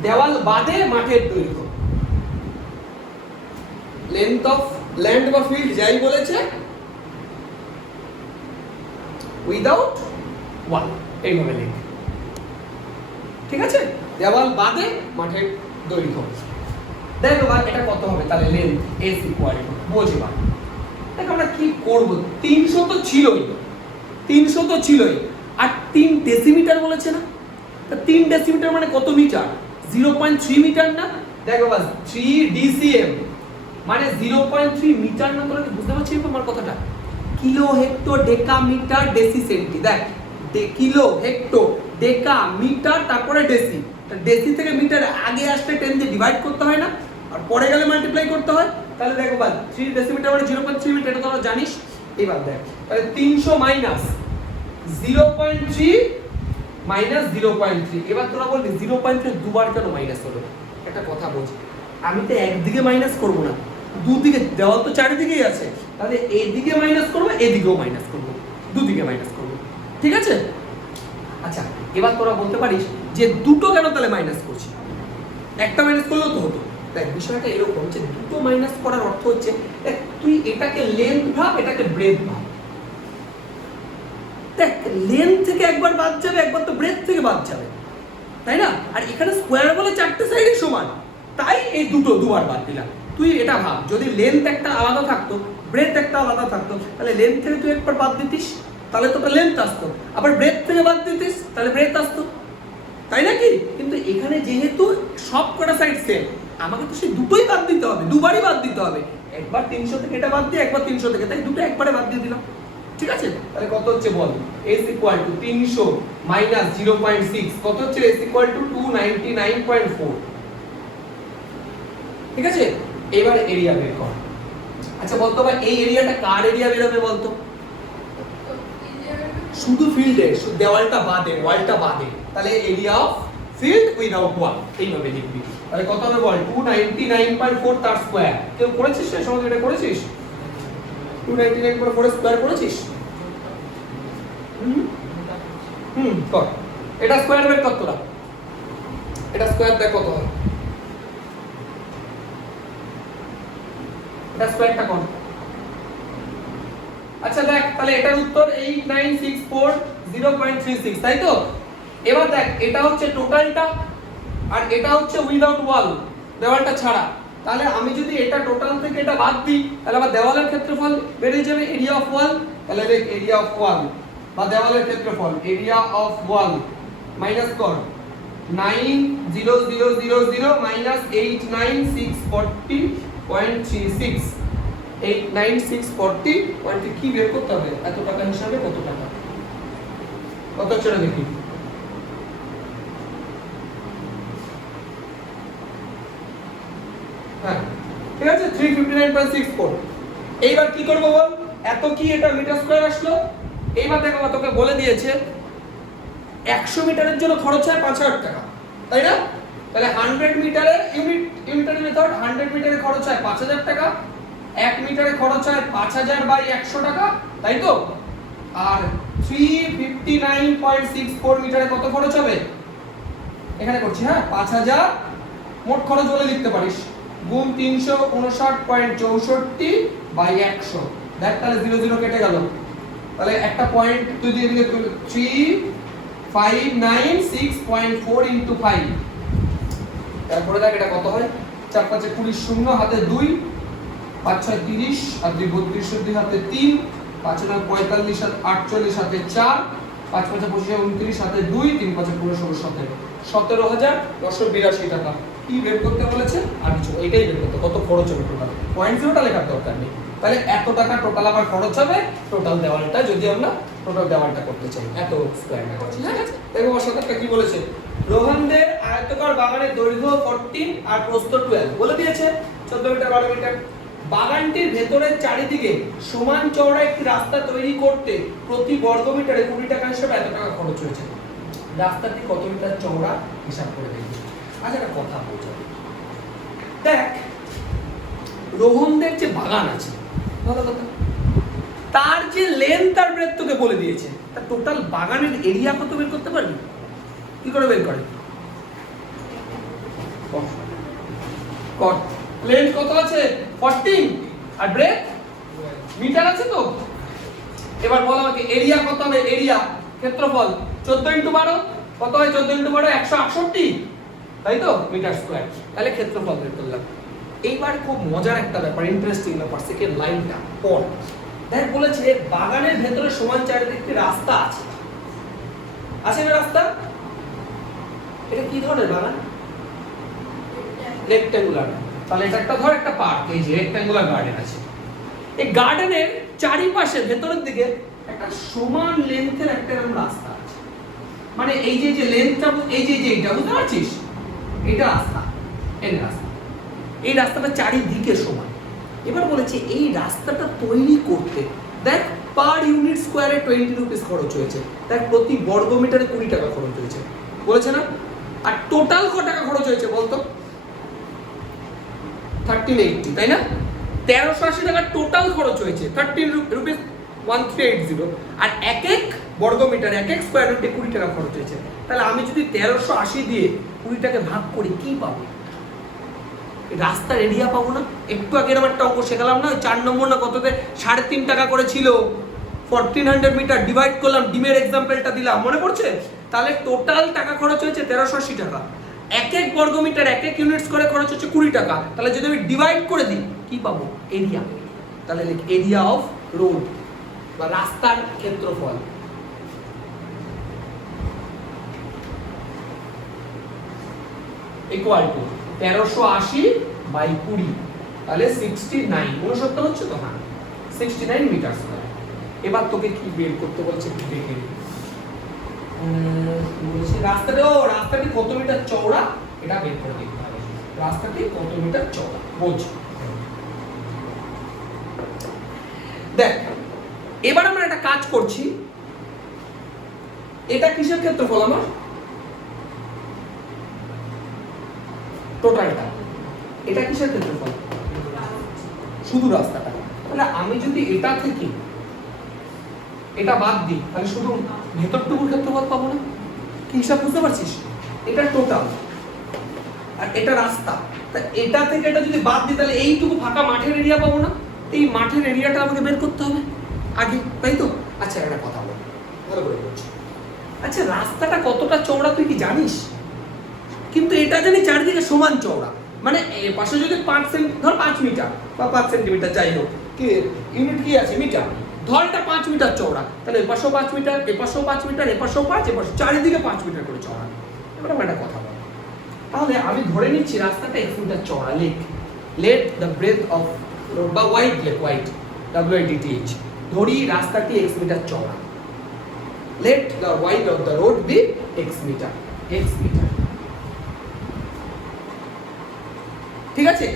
দেওয়াল বাদে মাঠের দৈর্ঘ্য, লেন্থ অফ ল্যান্ড বা ফিল্ড যাই বলেছে উইদাউট ওয়াল, এইভাবে লিখ। ঠিক আছে, দেওয়াল বাদে মাঠের দৈর্ঘ্য। দেখো ভাই এটা কত হবে, তাহলে লেন্থ এস ইকুয়াল টু, বোঝবা দেখো আমরা কি করব, 300 তো ছিলই, 300 তো ছিলই, আর 3 ডেসিমিটার বলেছে না, তা 3 ডেসিমিটার মানে কত মিটার? 0.3 মিটার না? দেখো বাস 3 ডিসিএম মানে 0.3 মিটার না? তোরা কি বুঝতে পারছিস আমার কথাটা? Kilo hecto deka metre deci centi. দেখ কিলো হেক্টর ডেকা মিটার তারপরে ডেসি, ডেসি থেকে মিটার আগে আসলে 10 দিয়ে ডিভাইড করতে হয় না, আর পরে গেলে মাল্টিপ্লাই করতে হয়। তাহলে দেখো বাদ 3 ডেসিমিটার মানে 0.3 মিটার, এটা তোমরা জানিস। এবার দেখ তাহলে 300 মাইনাস 0.3 মাইনাস 0.3। এবার তোরা বলবি 0.3 দুবার কেন মাইনাস হলো? একটা কথা বলছি, আমি তো একদিকে মাইনাস করব না, দুদিকে, দেওয়াল তো চারিদিকেই আছে, তাহলে এদিকে মাইনাস করব, এদিকেও মাইনাস করব, দুদিকে মাইনাস করব, ঠিক আছে? আচ্ছা এবার তোরা বলতে পারিস যে দুটো কেন তাহলে মাইনাস করছি, একটা মাইনাস করলেও তো হতো। দেখ বিষয়টা এরকম যে দুটো মাইনাস করার অর্থ হচ্ছে দেখ তুই এটাকে লেন্থ ভাব, এটাকে ব্রেথ ভাব। দেখ লেন্থ থেকে একবার বাদ যাবে, একবার তো ব্রেথ থেকে বাদ যাবে, তাই না? আর এখানে স্কোয়ার বলে চারটে সাইডই সমান, তাই এই দুটো দুবার বাদ দিলাম। তুই এটা ভাব, যদি লেন্থ একটা আলাদা থাকতো, ব্রেথ একটা আলাদা থাকতো, তাহলে লেন্থ থেকে তুই একবার বাদ দিতিস, তাহলে তোটা লেন্থ আসতো, আবার ব্রেথ থেকে বাদ দিতিস তাহলে ব্রেথ আসতো, তাই নাকি? কিন্তু এখানে যেহেতু সব কটা সাইড সেম, আমাকে তো সেই দুটোই বাদ দিতে হবে, দুবারই বাদ দিতে হবে। একবার 300 থেকে এটা বাদ দিয়ে, একবার 300 থেকে, তাই দুটো একবারে বাদ দিয়ে দিলাম, ঠিক আছে? তাহলে কত হচ্ছে বল? s ইকুয়াল টু 300 মাইনাস 0.6 কত হচ্ছে? s ইকুয়াল টু 299.4, ঠিক আছে? এবার এরিয়া বের কর। আচ্ছা বলতো ভাই এই এরিয়াটা কার এরিয়া বের হবে বলতো? শুধু ফিল্ডে, শুধু দেওয়ালটা বাদে, ওয়ালটা বাদে, তাহলে এরিয়া অফ ফিল্ড উইদাউট ওয়াল, এইভাবে লিখবি। তাহলে কত হবে বল? 299.4 তার স্কয়ার। কেউ করেছিস সেই সময় এটা করেছিস? 299.4 স্কয়ার করেছিস? কর। এটা স্কয়ার বের কর তোরা, এটা স্কয়ার দেখ কত হয়, এটা স্কয়ারটা কর। আচ্ছা দেখ তাহলে এটার উত্তর 8964 তাই তো? এবার দেখ এটা হচ্ছে টোটালটা, আর এটা হচ্ছে উইদাউট ওয়াল, দেওয়ালটা ছাড়া। তাহলে আমি যদি এটা টোটাল থেকে এটা বাদ দিই, তাহলে আবার দেওয়ালের ক্ষেত্রফল বেড়ে যাবে, এরিয়া অফ ওয়াল। তাহলে দেখ এরিয়া অফ ওয়াল বা দেওয়ালের ক্ষেত্রফল, এরিয়া অফ ওয়াল মাইনাস কর 90000 মাইনাস 89640.36, 89640 কি বের করতে হবে? এত টাকা হিসাবে কত টাকা, কত হচ্ছে না দেখি। হ্যাঁ ঠিক আছে, 359.64। এইবার কি করব বল? এত কি এটা মিটার স্কয়ার আসলো। এইবার দেখো তোকে বলে দিয়েছে 100 মিটারের জন্য খরচ হয় 5000 টাকা, তাই না? তাহলে 100 মিটারের ইউনিটারি মেথড, 100 মিটারে খরচ হয় 5000 টাকা, 1 মিটারে খরচ হয় 5000 বাই 100 টাকা, তাই তো? আর 359.64 মিটারে কত খরচ হবে? এখানে করছি, হ্যাঁ 5000 মোট খরচ বলে লিখতে পারিস, গুণ 359.64 বাই 100। দেখ তাহলে 0 0 কেটে গেল, তাহলে একটা পয়েন্ট তুই দিয়ে দিলে 3596.4 ইনটু 5। তারপরে দেখ এটা কত হয়, 4 5 20 শূন্য হাতে 2, 5 6 30 আর 2 32 2 হাতে 3, 5 9 45 আর 48 হাতে 4, 5 5 25 29 হাতে 2, 3 5 15 16 17, 17982 টাকা। কি বের করতে বলেছে? আর কিছু এটাই বের করতে, কত খরচ হবে টোটাল, পয়েন্ট জিরোটা লেখার দরকার নেই। তাহলে এত টাকা টোটাল আবার খরচ হবে, টোটাল দেওয়ালটা যদি আমরা টোটাল দেওয়ালটা করতে চাই, এত স্কয়ার টাকা আছে, ঠিক আছে? দেখো অসাধারণটা কি বলেছে, রোহানদের আয়তাকার বাগানের দৈর্ঘ্য 14 আর প্রস্থ 12 বলে দিয়েছে, 14 মিটার 12 মিটার। বাগানটির ভেতরের চারিদিকে সমান চওড়া একটি রাস্তা তৈরি করতে প্রতি বর্গ মিটারে 20 টাকা হিসেবে এত টাকা খরচ হয়েছে। রাস্তাটি কত মিটার চওড়া হিসাব করে দেখি। আচ্ছা একটা কথা বলছি, দেখ রোহনদের যে বাগান আছে, ভালো কথা, তার যে লেন্থ আর ব্রেথ তোকে বলে দিয়েছে, তার টোটাল বাগানের এরিয়া কত বের করতে পারবি? কি করে বের করে? কর। লেন্থ কত আছে? 14 আর ব্রেথ মিটার আছে তো। এবার বল আমাকে এরিয়া কত হবে? এরিয়া ক্ষেত্রফল 14 * 12 কত হয়? 14 * 12 168, তাই তো মিটার স্কয়ার। তাহলে ক্ষেত্রফল বের করলাম। এইবার খুব মজার একটা ব্যাপার, ইন্টারেস্টিং ব্যাপার, সেকেন্ড লাইনটা পড়। দেখ বলেছে বাগানের ভেতরে সমান চারিদিকে রাস্তা আছে, আছে না রাস্তা? এটা কি ধরনের বাগান? রেক্ট্যাঙ্গুলার। তাহলে এটা একটা ধর একটা পার্ক, এই যে রেক্ট্যাঙ্গুলার গার্ডেন আছে। এই গার্ডেনের চারিপাশে ভেতরের দিকে একটা সমান লেন্থের একটা এরকম রাস্তা আছে, মানে এই যে লেন্থটা, এই যে এইটা বুঝতে পারছিস, এটা রাস্তা, এই রাস্তা, এই রাস্তাটা চারিদিকে সমান। এবার বলেছে এই রাস্তাটা তৈরি করতে দেখ পার ইউনিট স্কোয়ারে 20 রুপিস খরচ হয়েছে, দেখ প্রতি বর্গ মিটারে 20 টাকা খরচ হয়েছে, বলেছে না? আর টোটাল ক টাকা খরচ হয়েছে বলতো? 1380, তাই না? 1380 টাকা টোটাল খরচ হয়েছে, 13 রুপিস 1380, আর এক এক বর্গ মিটার, এক এক স্কোয়ার রুটে 20 টাকা খরচ হয়েছে। তাহলে আমি যদি 1380 দিয়ে 20 টাকা ভাগ করি কি পাবো? রাস্তার এরিয়া পাবো না? একটু আগে আমার একটা অঙ্ক শেখালাম না, 4 নম্বর না কততে 3.5 টাকা করে ছিল, 1400 মিটার ডিভাইড করলাম, ডিমের এক্সাম্পলটা দিলাম, মনে পড়ছে? তাহলে টোটাল টাকা খরচ হয়েছে 1380 টাকা, এক এক বর্গ মিটার এক এক ইউনিটস করে খরচ হচ্ছে 20 টাকা। তাহলে যদি আমি ডিভাইড করে দিই কি পাবো? এরিয়া। তাহলে এরিয়া অফ রোড বা রাস্তার ক্ষেত্রফল। ইকুয়াল টু 1380 বাই 20, তাহলে 69, 69 হচ্ছে তো? হ্যাঁ, 69 মিটার স্কয়ার। এবার তোকে কি বের করতে বলছে একটু দেখে নি। বলছে রাস্তাটি কত মিটার চওড়া এটা বের করে দেখতে হবে। রাস্তাটি কত মিটার চওড়া বোঝ। দেখ এবার আমরা একটা কাজ করছি, এটা কিসের ক্ষেত্রফল আমার? টোটালটা। এটা কিসের ক্ষেত্রফল? শুধু রাস্তাটা। তাহলে আমি যদি এটা থেকে এটা বাদ দিই তাহলে শুধু ভেতরটুকুর ক্ষেত্রফল পাবো না? কি হিসাব বুঝতে পারছিস? এটা টোটাল আর এটা রাস্তা, তা এটা থেকে এটা যদি বাদ দিই তাহলে এইটুকু ফাঁকা মাঠের এরিয়া পাবো না? এই মাঠের এরিয়াটা আমাকে বের করতে হবে আগে, তাই তো? আচ্ছা একটা কথা বল, ভালো করে বলছি। আচ্ছা রাস্তাটা কতটা চওড়া তুই কি জানিস? কিন্তু এটা জানি চারিদিকে সমান চওড়া, মানে এর পাশে যদি 5 মিটার বা 5 সেন্টিমিটার যাই হোক, কি ইউনিট কি আছে? মিটার। ধর এটা 5 মিটার চওড়া, তাহলে এর পাশেও 5 মিটার, এর পাশেও 5 মিটার, এর পাশেও 5, এর পাশে চারিদিকে 5 মিটার করে চওড়া। এবার আমরা একটা কথা বলি, তাহলে আমি ধরে নিচ্ছি রাস্তাটা 1 মিটার চওড়া। Let the breadth of road বা ওয়াইড, ওয়াইড WIDTH, ধরি রাস্তাটি x মিটার চওড়া। Let the wide of the road be x metre, x metre. ঠিক আছে?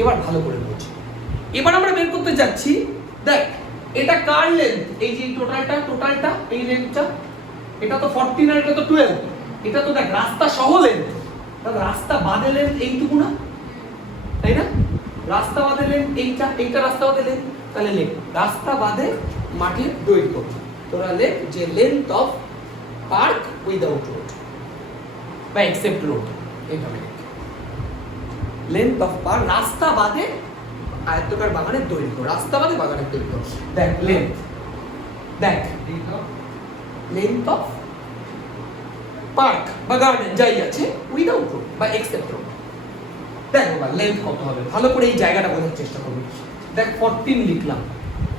এবার ভালো করে বোঝ। এবার আমরা বের করতে যাচ্ছি, দেখ এটা কার লেন্থ? এই যে টোটালটা এই লেন্থটা, এটা তো 14 আর এটা তো 12, এটা তো দেখ রাস্তা সহ লেন্থ। তাহলে রাস্তা বাদে লেন্থ এইটুকু না, তাই না? রাস্তা বাদে লেন্থ এইটা রাস্তা বাদে লেন্থ, তাহলে লেখ রাস্তা বাদে মাঠের দৈর্ঘ্য। তোরা লেখ যে length of park without road বা এক্সেপ্ট রোড, এইভাবে লেন্থ অফ পার্ক রাস্তা বাদে আয়তাকার বাগানের দৈর্ঘ্য, রাস্তা বাদে বাগানের দৈর্ঘ্য। দেখ লেন্থ, দেখ লেন্থ অফ পার্ক বা গার্ডেন যাই আছে উইদাউট রোড বা এক্সেপ্ট রোড। দেখ বাবা লেন্থ কত হবে, ভালো করে এই জায়গাটা বোঝার চেষ্টা করবি। দেখ 14 লিখলাম,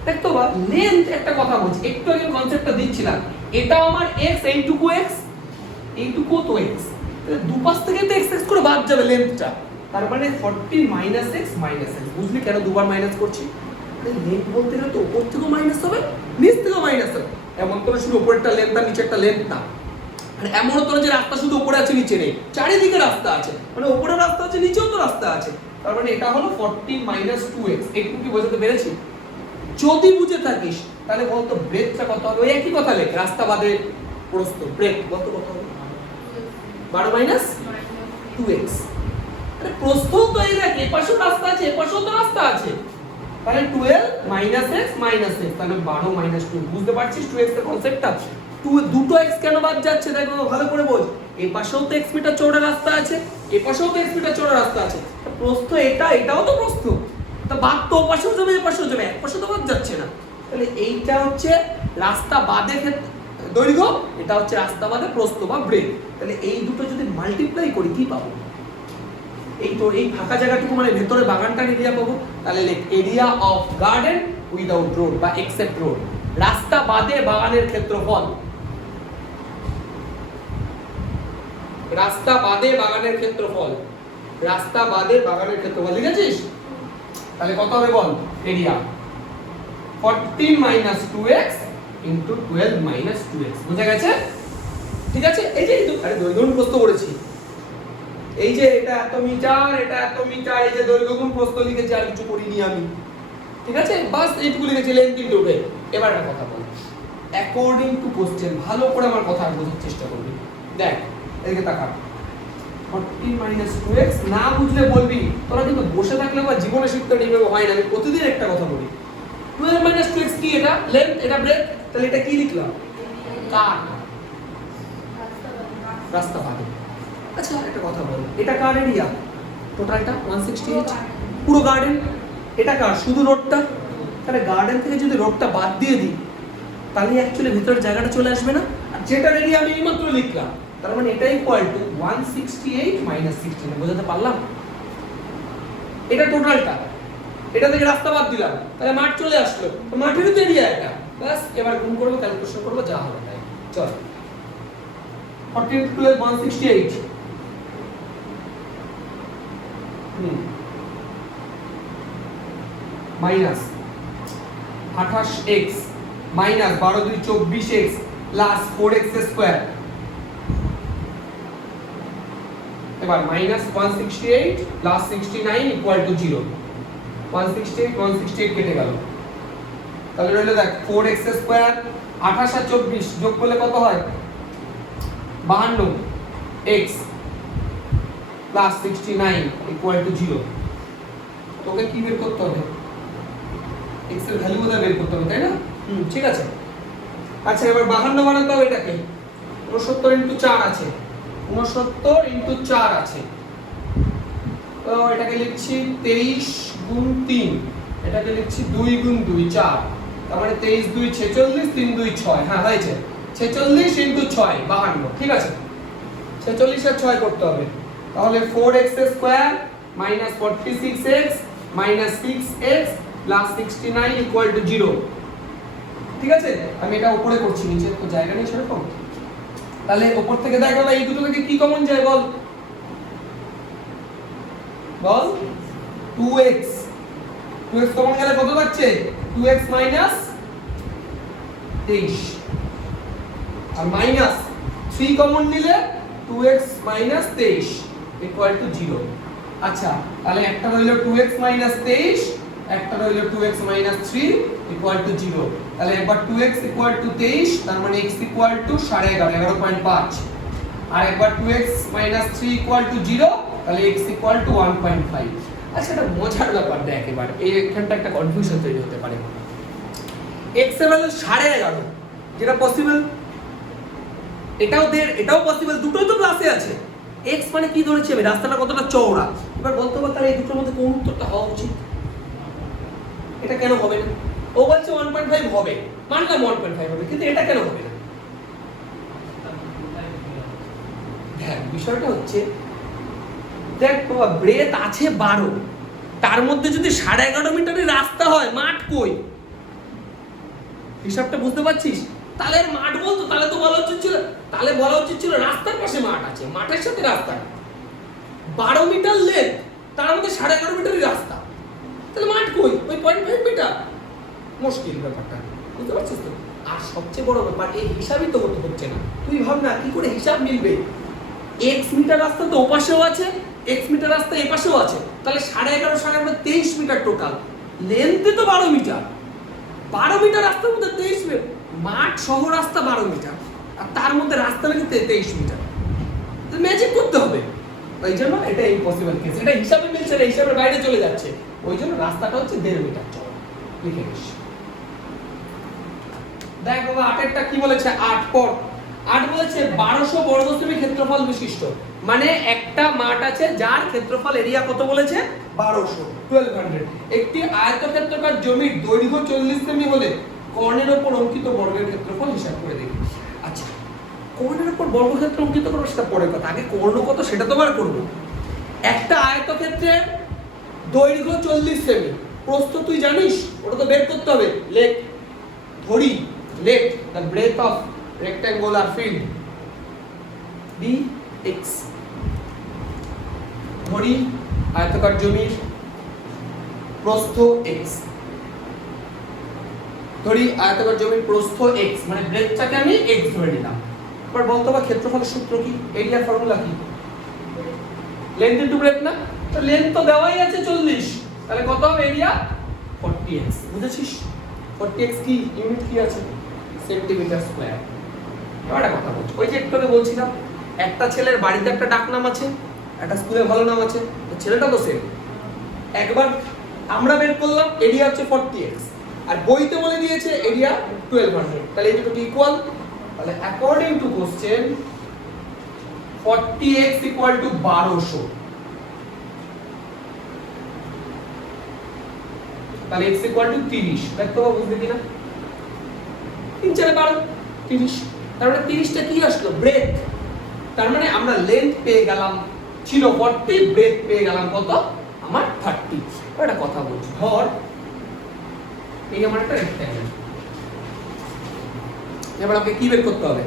দেখ তো বা লেন্থ একটা কথা বলছি, একটু আগে কনসেপ্টটা দিচ্ছিলাম, এটা আমার x, এইটুকু x, এইটুকু তো x, তাহলে দুপাশ থেকে তো x করে বাদ যাবে লেন্থটা, তার মানে 14 মাইনাস x মাইনাস x। বুঝলি কেন দুবার মাইনাস করছি? লেন্থ বলতে গেলে তো উপর থেকেও মাইনাস হবে, নিচ থেকেও মাইনাস হবে। এমন তো শুধু উপরেরটা লেন্থ আর নিচেরটা লেন্থ না, মানে এমনও তো যে রাস্তা শুধু উপরে আছে নিচে নেই, চারিদিকে রাস্তা আছে, মানে উপরে রাস্তা আছে নিচেও তো রাস্তা আছে। তার মানে এটা হলো 14 মাইনাস 2x। একটু কি বোঝাতে পেরেছি? যদি বুঝে থাকিস তাহলে বলতো ব্রেথটা কত হবে? ওই একই কথা লেখ, রাস্তা বাদে প্রস্থ, ব্রেথ বলতো কত হবে? 12 মাইনাস 2x। আরে প্রস্থ তো এই দেখ, এপাশেও রাস্তা আছে এপাশেও তো রাস্তা আছে, তাহলে 12 মাইনাস x মাইনাস x, তাহলে 12 মাইনাস 2। বুঝতে পারছিস 2x এর কনসেপ্টটা? দুটো x কেন বাদ যাচ্ছে দেখো ভালো করে বোঝ। এপাশেও তো x মিটার চওড়া রাস্তা আছে, এপাশেও তো x মিটার চওড়া রাস্তা আছে, প্রস্থ এটাও তো প্রস্থ, তা বাদ তো ওপাশেও যাবে এপাশেও যাবে, একপাশে তো বাদ যাচ্ছে না। তাহলে এইটা হচ্ছে রাস্তা বাদে দৈর্ঘ্য, এটা হচ্ছে রাস্তা বাদে প্রস্থ বা ব্রেথ। তাহলে এই দুটো যদি মাল্টিপ্লাই করি কি পাবো? এই তো এই ফাঁকা জায়গাটুকু মানে ভেতরে বাগানটার এরিয়া পাবো। তাহলে লেখ area of garden without road বা এক্সেপ্ট রোড, রাস্তা বাদে বাগানের ক্ষেত্রফল, রাস্তা বাদে বাগানের ক্ষেত্রফল, রাস্তা বাদে বাগানের ক্ষেত্রফল। লিখেছিস? তাহলে কত হবে বল? Area 14 minus 2x into 12 minus 2x বুঝা গেছে? ঠিক আছে, এই যে আরে দৈর্ঘ্য গুণ প্রস্থ করেছি, এই যে এটা এত মিটার, এটা এত মিটার, এই যে দৈর্ঘ্য গুণ প্রস্থ লিখেছি, আর কিছু করিনি আমি। ঠিক আছে, বাস এইটুকু লিখেছি, লেন্থ ইনটু উঠে। এবার একটা কথা বল, অ্যাকর্ডিং টু কোশ্চেন ভালো করে আমার কথা বোঝার চেষ্টা করবি। দেখ এদিকে তাকা, 14 minus 2x না বুঝলে বলবি, তোরা কিন্তু বসে থাকলে বা জীবনে শিখতে এইভাবে হয় না। আমি প্রতিদিন একটা কথা বলি, 12 minus 2x কি? এটা লেন্থ, এটা ব্রেথ, তাহলে এটা কি লিখলাম? কার? রাস্তা ভাগে। আচ্ছা একটা কথা বল, এটা কার এরিয়া? টোটালটা 168, পুরো গার্ডেন। এটা কার? শুধু রোডটা। তাহলে গার্ডেন থেকে যদি রোডটা বাদ দিয়ে দিই, তাহলে অ্যাকচুয়ালি ভিতরের জায়গাটা চলে আসবে না? আর যেটার এরিয়া আমি এইমাত্র লিখলাম, তার মানে এটা ইকুয়াল টু 168 মাইনাস 16। বোঝাতে পারলাম? এটা টোটালটা, এটা থেকে রাস্তা বাদ দিলাম, তাহলে মাঠ চলে আসলো, মাঠেরই তো এরিয়া এটা। ব্যাস, এবার গুণ করবো, ক্যালকুলেশন করবো, যা হবে তাই। চল, 14 12 168 minus 28x minus 12 2 24x plus 4x square. এবার মাইনাস 168 প্লাস 69 ইকুয়াল টু 0। 168 কেটে গেল, তাহলে রইল দেখ 4x স্কয়ার, 28 আর 24 যোগ করলে কত হয়? 52x plus 69 equal to 0। তোকে কি বের করতে হবে? x এর ভ্যালু বোধহয় বের করতে হবে, তাই না? ঠিক আছে। আচ্ছা এবার 52 বানাতে হবে এটাকে, 69 ইনটু 4 আছে, 69 ইনটু 4 আছে, তো এটাকে লিখছি 23 গুণ 3, এটাকে লিখছি 2 গুণ 2 4, তার মানে 23 2 46, 3 2 6। হ্যাঁ হয়েছে, 46 ইনটু 6 52। ঠিক আছে, 46 আর 6 করতে হবে, তাহলে 4x square minus 46x minus 6x plus 69 equal to 0। ঠিক আছে, আমি এটা উপরে করছি, নিচে তো জায়গা নেই সেরকম। তাহলে উপর থেকে দেখ বাবা, এই দুটো থেকে কি কমন যায় বল? বল 2x, 2x কমন গেলে কত পাচ্ছে? 2x মাইনাস 23, আর মাইনাস 3 কমন নিলে 2x মাইনাস 23 ইকুয়াল টু 0। আচ্ছা তাহলে একটা রইল 2x মাইনাস 23, একটা রইল 2x মাইনাস 3 ইকুয়াল টু 0। তাহলে একবার 2x ইকুয়াল টু 23, তার মানে x ইকুয়াল টু 11.5 11.5, আর একবার 2x মাইনাস 3 ইকুয়াল টু 0, তাহলে x ইকুয়াল টু 1.5। আচ্ছা এটা মজার ব্যাপার দেখ, এবার এইখানটা একটা কনফিউশন তৈরি হতে পারে। x এর ভ্যালু 11.5, যেটা পসিবল, এটাও এটাও পসিবল, দুটোই তো প্লাসে আছে। x মানে কি ধরেছি আমি? রাস্তাটা কতটা চওড়া। এবার বলতে পার তাহলে এই দুটোর মধ্যে কোন উত্তরটা হওয়া উচিত? এটা কেন হবে না? ও বলছে 1.5 হবে, মানলাম 1.5 হবে, কিন্তু এটা কেন হবে না? দেখ বিষয়টা হচ্ছে, দেখ বাবা ব্রেথ আছে 12, তার মধ্যে যদি 11.5 মিটারের রাস্তা হয়, মাঠ কই? হিসাবটা বুঝতে পারছিস? তাহলে মাঠ বলতো, তাহলে তো বলা উচিত ছিল, তাহলে বলা উচিত ছিল রাস্তার পাশে মাঠ আছে, মাঠের সাথে রাস্তা। 12 মিটার লেন্থ, তার মধ্যে 11.5 মিটারের রাস্তা, তাহলে মাঠ কই? ওই 0.5 মিটার। মুশকিল ব্যাপারটা, বুঝতে পারছিস তো? আর সবচেয়ে বড় ব্যাপার, এই হিসাবই তো হচ্ছে না। তুই ভাব না কি করে হিসাব মিলবে? x মিটার রাস্তা তো ওপাশেও আছে, x মিটার রাস্তা এপাশেও আছে, তাহলে 11.5 23 মিটার টোটাল লেন্থ তো 12 মিটার। 12 মিটার রাস্তার মধ্যে 23 মিটার, মাঠ সহ রাস্তা 12 মিটার, আর তার মধ্যে রাস্তা নাকি 23 মিটার। তো ম্যাজিক করতে হবে, ওই জন্য এটা ইম্পসিবল কেস। এটা হিসাবে মিলছে না, হিসাবের বাইরে চলে যাচ্ছে, ওই জন্য রাস্তাটা হচ্ছে 1.5 মিটার চওড়া। লিখে নিস। দেখ বাবা 8এরটা কি বলেছে? 8 পর 8 বলেছে 1200 বর্গ সেমি ক্ষেত্রফল বিশিষ্ট, মানে একটা মাঠ আছে যার ক্ষেত্রফল এরিয়া কত বলেছে? 1200 1200। একটি আয়তক্ষেত্রাকার জমির দৈর্ঘ্য 40 সেমি হলে কর্ণের উপর অঙ্কিত বর্গের ক্ষেত্রফল হিসাব করে দেখি। আচ্ছা কর্ণের উপর বর্গক্ষেত্র অঙ্কিত করব সেটা পরের কথা, আগে কর্ণ কত সেটা তো বার করব। একটা আয়তক্ষেত্রের দৈর্ঘ্য 40 সেমি, প্রস্থ তুই জানিস, ওটা তো বের করতে হবে। লেট ধরি, let the breadth of rectangular field dx, ধরি আয়তাকার জমির প্রস্থ x, ধরি আয়তাকার জমির প্রস্থ x, মানে ব্রেডটাকে আমি x ধরে নিলাম। এবার বলতো বা ক্ষেত্রফলের সূত্র কি, এরিয়ার ফর্মুলা কি? লেন্থ ইনটু ব্রেড না? তো লেন্থ তো দেওয়াই আছে 40, তাহলে কত হবে এরিয়া? 40x। বুঝেছিস? 40x কি ইউনিট কি আছে? Centimetre square. এবার একটা কথা বলছি, ওই যে একটু আগে বলছিলাম একটা ছেলের বাড়িতে একটা ডাক নাম আছে, একটা স্কুলে ভালো নাম আছে, তো ছেলেটা তো সেম। একবার আমরা বের করলাম এরিয়া হচ্ছে 40x, আর বইতে বলে দিয়েছে এরিয়া 1200, তাহলে এই দুটো কি ইকুয়াল? তাহলে according to question 40x equal to 1200, তাহলে x ইকুয়াল টু 30। দেখতে পাবো বুঝলি কিনা? 3 4 12 30, তার মানে 30টা কি আসলো? ব্রেথ। তার মানে আমরা লেন্থ পেয়ে গেলাম ছিল 40, ব্রেথ পেয়ে গেলাম কত? আমার 30। একটা কথা বলছি, ধর এই আমার একটা রেক্ট্যাঙ্গেল, এবার আমাকে কি বের করতে হবে?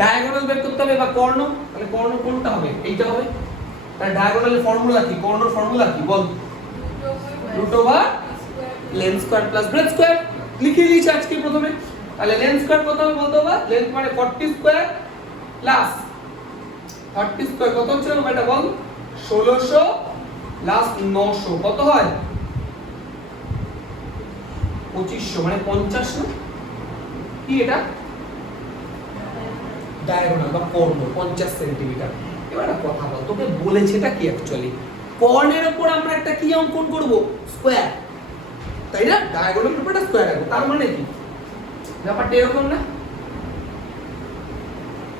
ডায়াগোনাল বের করতে হবে বা কর্ণ। তাহলে কর্ণ কোনটা হবে? এইটা হবে। তাহলে ডায়াগোনালের ফর্মুলা কি, কর্ণর ফর্মুলা কি বল? Root over length square plus breadth square. লিখে দিয়েছি আজকে প্রথমে। তাহলে লেন্থ স্কয়ার কত হবে বলতে হবে? লেন্থ মানে 40 স্কয়ার প্লাস 30 স্কয়ার কত হচ্ছে এটা বল? 1600 প্লাস 900 কত হয়? 2500, মানে 50 না? কি এটা? ডায়াগোনাল বা কর্ণ 50 সেন্টিমিটার। এবার একটা কথা বল, তোকে বলেছে এটা কি অ্যাকচুয়ালি? কর্ণের উপর আমরা একটা কি অঙ্কন করব? স্কয়ার, তাই না? ডায়াগোনালের উপর একটা স্কয়ার রাখবো, তার মানে কি ব্যাপারটা এরকম না?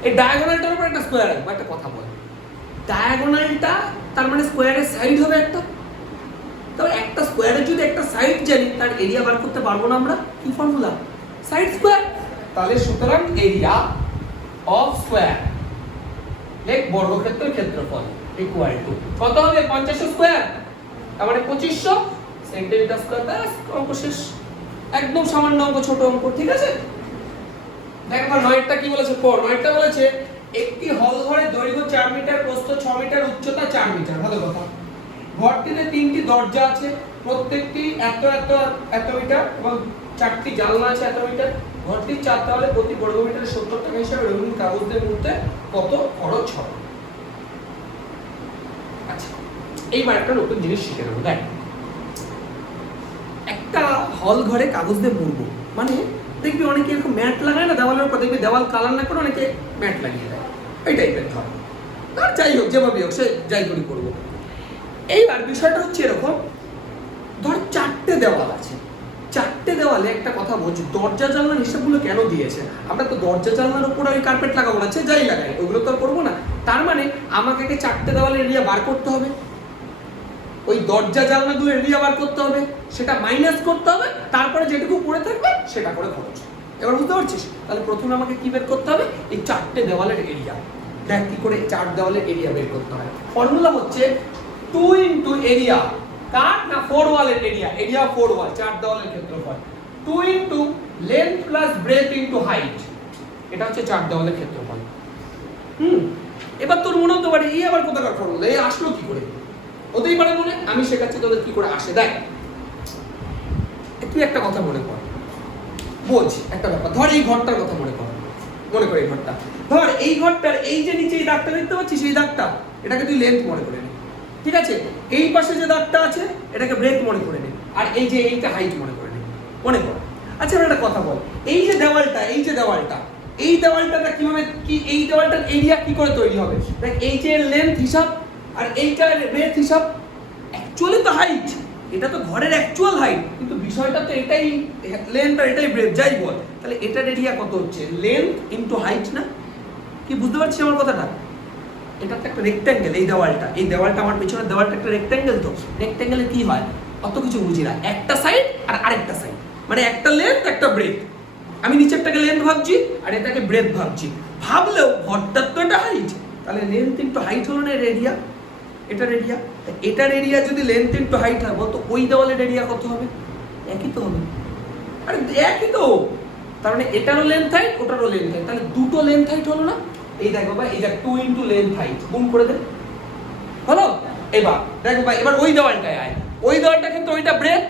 এই ডায়াগোনালটার উপর একটা স্কয়ার রাখবো। একটা কথা বল, ডায়াগোনালটা তার মানে স্কয়ারের সাইড হবে একটা। তবে একটা স্কয়ারের যদি একটা সাইড জানি, তার এরিয়া বার করতে পারবো না আমরা? কি ফর্মুলা? Side square. তাহলে সুতরাং এরিয়া অফ স্কয়ার লেখ বর্গক্ষেত্রের ক্ষেত্রফল ইকুয়াল টু কত হবে? 50 স্কয়ার, তার মানে 2500 সেন্টিমিটার স্কয়ার। ব্যাস, অঙ্ক শেষ। একদম সামান্য অঙ্ক, ছোট অঙ্ক, ঠিক আছে? দেখো এবার 9টা কি বলেছে? 9টা বলেছে একটি হল ঘরের দৈর্ঘ্য 4 মিটার, প্রস্থ 6 মিটার, উচ্চতা 4 মিটার। ভালো কথা। ঘরটিতে 3টি দরজা আছে, প্রত্যেকটি এত এত এত মিটার, এবং 4টি জানলা আছে এত মিটার। ঘরটির 4 দেওয়ালে প্রতি বর্গ মিটারে 70 টাকা হিসাবে রঙিন কাগজ দিয়ে মুড়তে কত খরচ হবে? আচ্ছা, এইবার একটা নতুন জিনিস শিখে নেবো। দেখ, একটা হল ঘরে কাগজ দিয়ে মুড়বো মানে দেখবি অনেকে এরকম ম্যাট লাগায় না দেওয়ালের উপর, দেখবি দেওয়াল কালার না করে অনেকে ম্যাট লাগিয়ে দেয়, এই টাইপের ধর। আর যাই হোক, যেভাবে হোক সে যাই করি করবো। এইবার বিষয়টা হচ্ছে এরকম, ধর 4টে দেওয়াল আছে, 4টে দেওয়ালে একটা কথা বলছি, দরজা জানলার হিসাবগুলো কেন দিয়েছে? আমরা তো দরজা জানলার উপর ওই কার্পেট লাগাবো না, যাই লাগাই, ওগুলো তো আর করবো না। তার মানে আমাকে 4টে দেওয়ালের এরিয়া বার করতে হবে, ওই দরজা জানলাগুলোর এরিয়া বার করতে হবে, সেটা মাইনাস করতে হবে, তারপরে যেটুকু পড়ে থাকবে সেটা করে খরচ। এবার বুঝতে পারছিস? তাহলে প্রথমে আমাকে কি বের করতে হবে? এই 4টে দেওয়ালের এরিয়া। দেখ কি করে 4 দেওয়ালের এরিয়া বের করতে হয়। ফর্মুলা হচ্ছে 2 ইনটু এরিয়া, কাট না 4 ওয়ালের এরিয়া, এরিয়া 4 ওয়াল, 4 দেওয়ালের ক্ষেত্রফল, 2 into length plus breadth into height. এটা হচ্ছে 4 দেওয়ালের ক্ষেত্রফল। এবার তোর মনে হতে পারে এই আবার কোথাকার ফর্মুলা, এই আসলো কি করে? হতেই পারে মনে, আমি শেখাচ্ছি তোদের কি করে আসে। দেখ, তুই একটা কথা মনে কর, বোঝ একটা ব্যাপার। ধর এই ঘরটার কথা মনে কর, এই ঘরটা ধর, এই ঘরটার এই যে নিচে এই দাগটা দেখতে পাচ্ছিস, এই দাগটা, এটাকে তুই লেন্থ মনে করে নে, ঠিক আছে? এই পাশে যে দাগটা আছে এটাকে ব্রেথ মনে করে নে, আর এই যে এইটা হাইট মনে করে নে, মনে কর। আচ্ছা এবার একটা কথা বল, এই যে দেওয়ালটা, এই দেওয়ালটা কিভাবে, কি এই দেওয়ালটার এরিয়া কি করে তৈরি হবে? দেখ, এই যে লেন্থ হিসাব আর এইটার ব্রেথ হিসাব, অ্যাকচুয়ালি তো হাইট, এটা তো ঘরের অ্যাকচুয়াল হাইট, কিন্তু বিষয়টা তো এটাই লেন্থ আর এটাই ব্রেথ, যাই বল। তাহলে এটার এরিয়া কত হচ্ছে? লেন্থ ইনটু হাইট না? কি বুঝতে পারছিস আমার কথাটা? এটা তো একটা রেক্ট্যাঙ্গেল, এই দেওয়ালটা আমার পিছনের দেওয়ালটা একটা রেক্ট্যাঙ্গেল। তো রেক্ট্যাঙ্গেলে কি হয়? অত কিছু বুঝি না, একটা সাইড আর আরেকটা সাইড, মানে একটা লেন্থ একটা ব্রেথ। আমি নিচেরটাকে লেন্থ ভাবছি আর এটাকে ব্রেথ ভাবছি, ভাবলেও ঘরটার তো এটা হাইট, তাহলে লেন্থ ইনটু হাইট হলো না এর এরিয়া, এটার এরিয়া। এটার এরিয়া যদি লেন্থ ইনটু হাইট হয়, বলতো ওই দেওয়ালের এরিয়া কত হবে? একই তো হবে। আরে একই তো, তার মানে এটারও লেন্থ হাইট, ওটারও লেন্থ হাইট, তাহলে দুটো লেন্থ হাইট হলো না? এই দেখো ভাই, এই দেখ 2 ইনটু লেন্থ হাইট, গুণ করে দে, হলো? এবার দেখো ভাই, এবার ওই দেওয়ালটায় আয়, ওই দেওয়ালটা কিন্তু ওইটা ব্রেথ,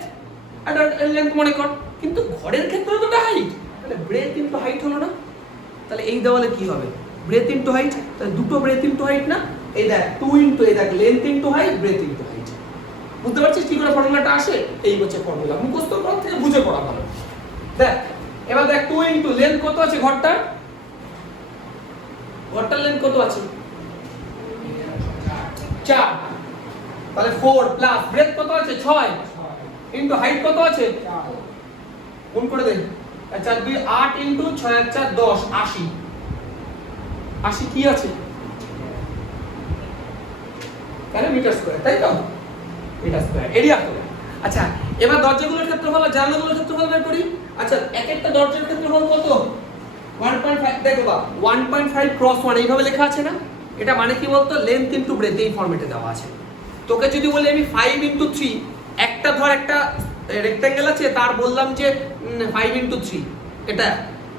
আর লেন্থ মনে কর, কিন্তু ঘরের ক্ষেত্রে তো হাইট, তাহলে ব্রেথ ইনটু হাইট হলো না? তাহলে এই দেওয়ালে কি হবে? ব্রেথ ইনটু হাইট, তাহলে দুটো ব্রেথ ইনটু হাইট না? এই দেখ 2 ইনটু এই দেখ length into height, breadth into height. বুঝতে পারছিস কি করে ফর্মুলাটা আসে? এই হচ্ছে ফর্মুলা, মুখস্থ করার থেকে বুঝে পড়া ভালো। দেখ এবার দেখ 2 ইনটু লেন্থ কত আছে ঘরটার? ঘরটার লেন্থ কত আছে? 4, তাহলে 4 প্লাস ব্রেথ কত আছে? 6 ইনটু হাইট কত আছে? গুণ করে দেন, 4 2 8 ইনটু 6 1 4 10, 80। 80 কি আছে? কেন মিটার স্কয়ার, তাই তো? মিটার স্কয়ার এরিয়া তো। আচ্ছা এবার দরজাগুলোর ক্ষেত্রফল আর জানালাগুলোর ক্ষেত্রফল বের করি। আচ্ছা এক একটা দরজার ক্ষেত্রফল কত? 1.5, দেখো বা 1.5 ক্রস 1 এইভাবে লেখা আছে না? এটা মানে কি বলতো? লেন্থ ইনটু ব্রেথ এই ফরম্যাটে দেওয়া আছে। তোকে যদি বলি আমি 5 ইনটু 3, একটা ধর একটা রেক্ট্যাঙ্গেল আছে, তার বললাম যে 5 ইনটু 3, এটা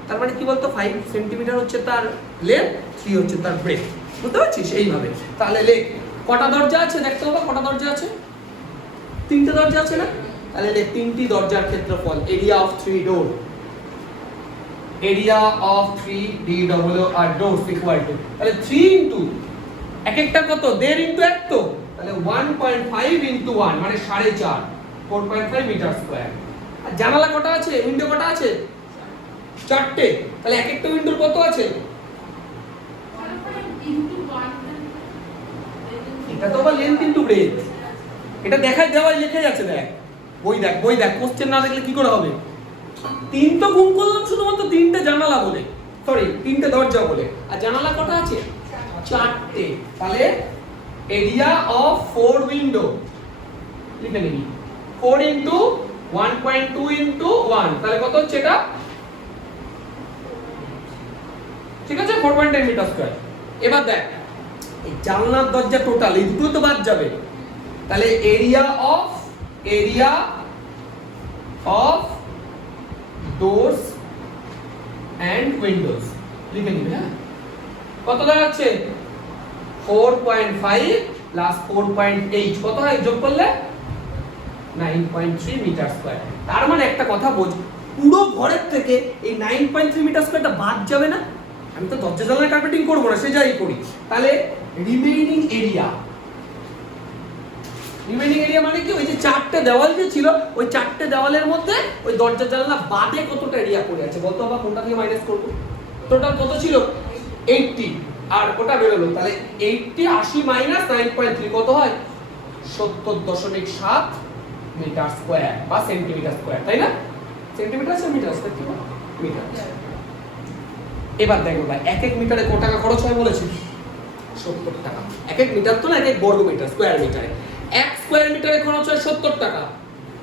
তার মানে কি বলতো? 5 সেন্টিমিটার হচ্ছে তার লেন্থ, 3 হচ্ছে তার ব্রেথ। বুঝতে পারছিস? এইভাবে তাহলে লেখ কটা দরজা আছে দেখতে হবে। কটা দরজা আছে? 3টে দরজা আছে না? তাহলে লেখ 3টি দরজার ক্ষেত্রফল, area of 3 door, area of 3 D double R doors equal to, তাহলে 3 ইনটু এক একটা কত? 1.5 ইনটু 1 তো, তাহলে 1.5 ইনটু 1 মানে 4.5, 4.5 মিটার স্কয়ার। আর জানালা কটা আছে? উইন্ডো কটা আছে? 4টে, তাহলে এক একটা উইন্ডোর কত আছে? এটা তো আবার লেন্থ ইনটু ব্রেথ, এটা দেখাই দেওয়াই লেখাই আছে। দেখ বই দেখ কোশ্চেন না দেখলে কি করে হবে? 3 তো গুণ করলাম শুধুমাত্র 3টে জানালা বলে, সরি 3টে দরজা বলে। আর জানালা কটা আছে? 4টে, তাহলে এরিয়া অফ 4 উইন্ডো লিখে নিবি 4 ইনটু 1.2 ইনটু 1, তাহলে কত হচ্ছে এটা? ঠিক আছে 4.10 মিটার স্কয়ার। এবার দেখ এই জানলার দরজা টোটাল এই দুটো তো বাদ যাবে, তাহলে area of doors and windows লিখে নিবি। হ্যাঁ কত দাঁড়াচ্ছে? 4.5 প্লাস 4.8 কত হয় যোগ করলে? 9.3 মিটার স্কয়ার। তার মানে একটা কথা বোঝ, পুরো ঘরের থেকে এই 9.3 মিটার স্কয়ারটা বাদ যাবে না। আমি তো দরজা জানলা কার্পেটিং করব না, সে যাই করি, তাহলে রিমেইনিং এরিয়া মানে কি? ওই যে 4টে দেওয়াল যে ছিল, ওই 4টে দেওয়ালের মধ্যে ওই দরজা জানলা বাদে কতটা এরিয়া পড়ে আছে বলতো? আবার কোনটা থেকে মাইনাস করব? টোটাল কত ছিল? 80, আর ওটা বেরোলো, তাহলে 80 মাইনাস 9.3 কত হয়? 70.7 মিটার স্কয়ার বা সেন্টিমিটার স্কয়ার, তাই না? সেন্টিমিটার আছে মিটার স্কয়ার, কি মিটার। এবার দেখো ভাই এক এক মিটারে কত টাকা খরচ হয় বলেছি? 70 টাকা। এক এক মিটার তো না, এক এক বর্গ মিটার, স্কয়ার মিটারে 1 স্কয়ার মিটারে খরচ হয় 70 টাকা।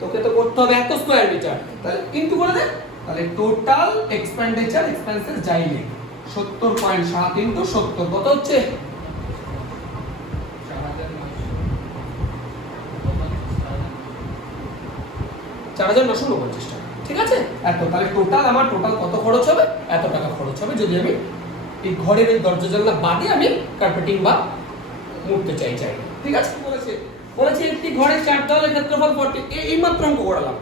তোকে তো করতে হবে এত স্কয়ার মিটার, তাহলে ইনটু করে দে, তাহলে টোটাল এক্সপেন্সেস যাই নেই 70.7 ইনটু 70 কত হচ্ছে? 4,949 টাকা। ঠিক আছে এত, তাহলে আমার টোটাল কত খরচ হবে? এত টাকা খরচ হবে যদি আমি এই ঘরের এই দরজা জানলা বাদে আমি কার্পেটিং বা মুড়তে চাই। ঠিক আছে বলেছে একটি ঘরের 4 দেওয়ালের ক্ষেত্রফল 40, এই মাত্র অঙ্ক করালাম।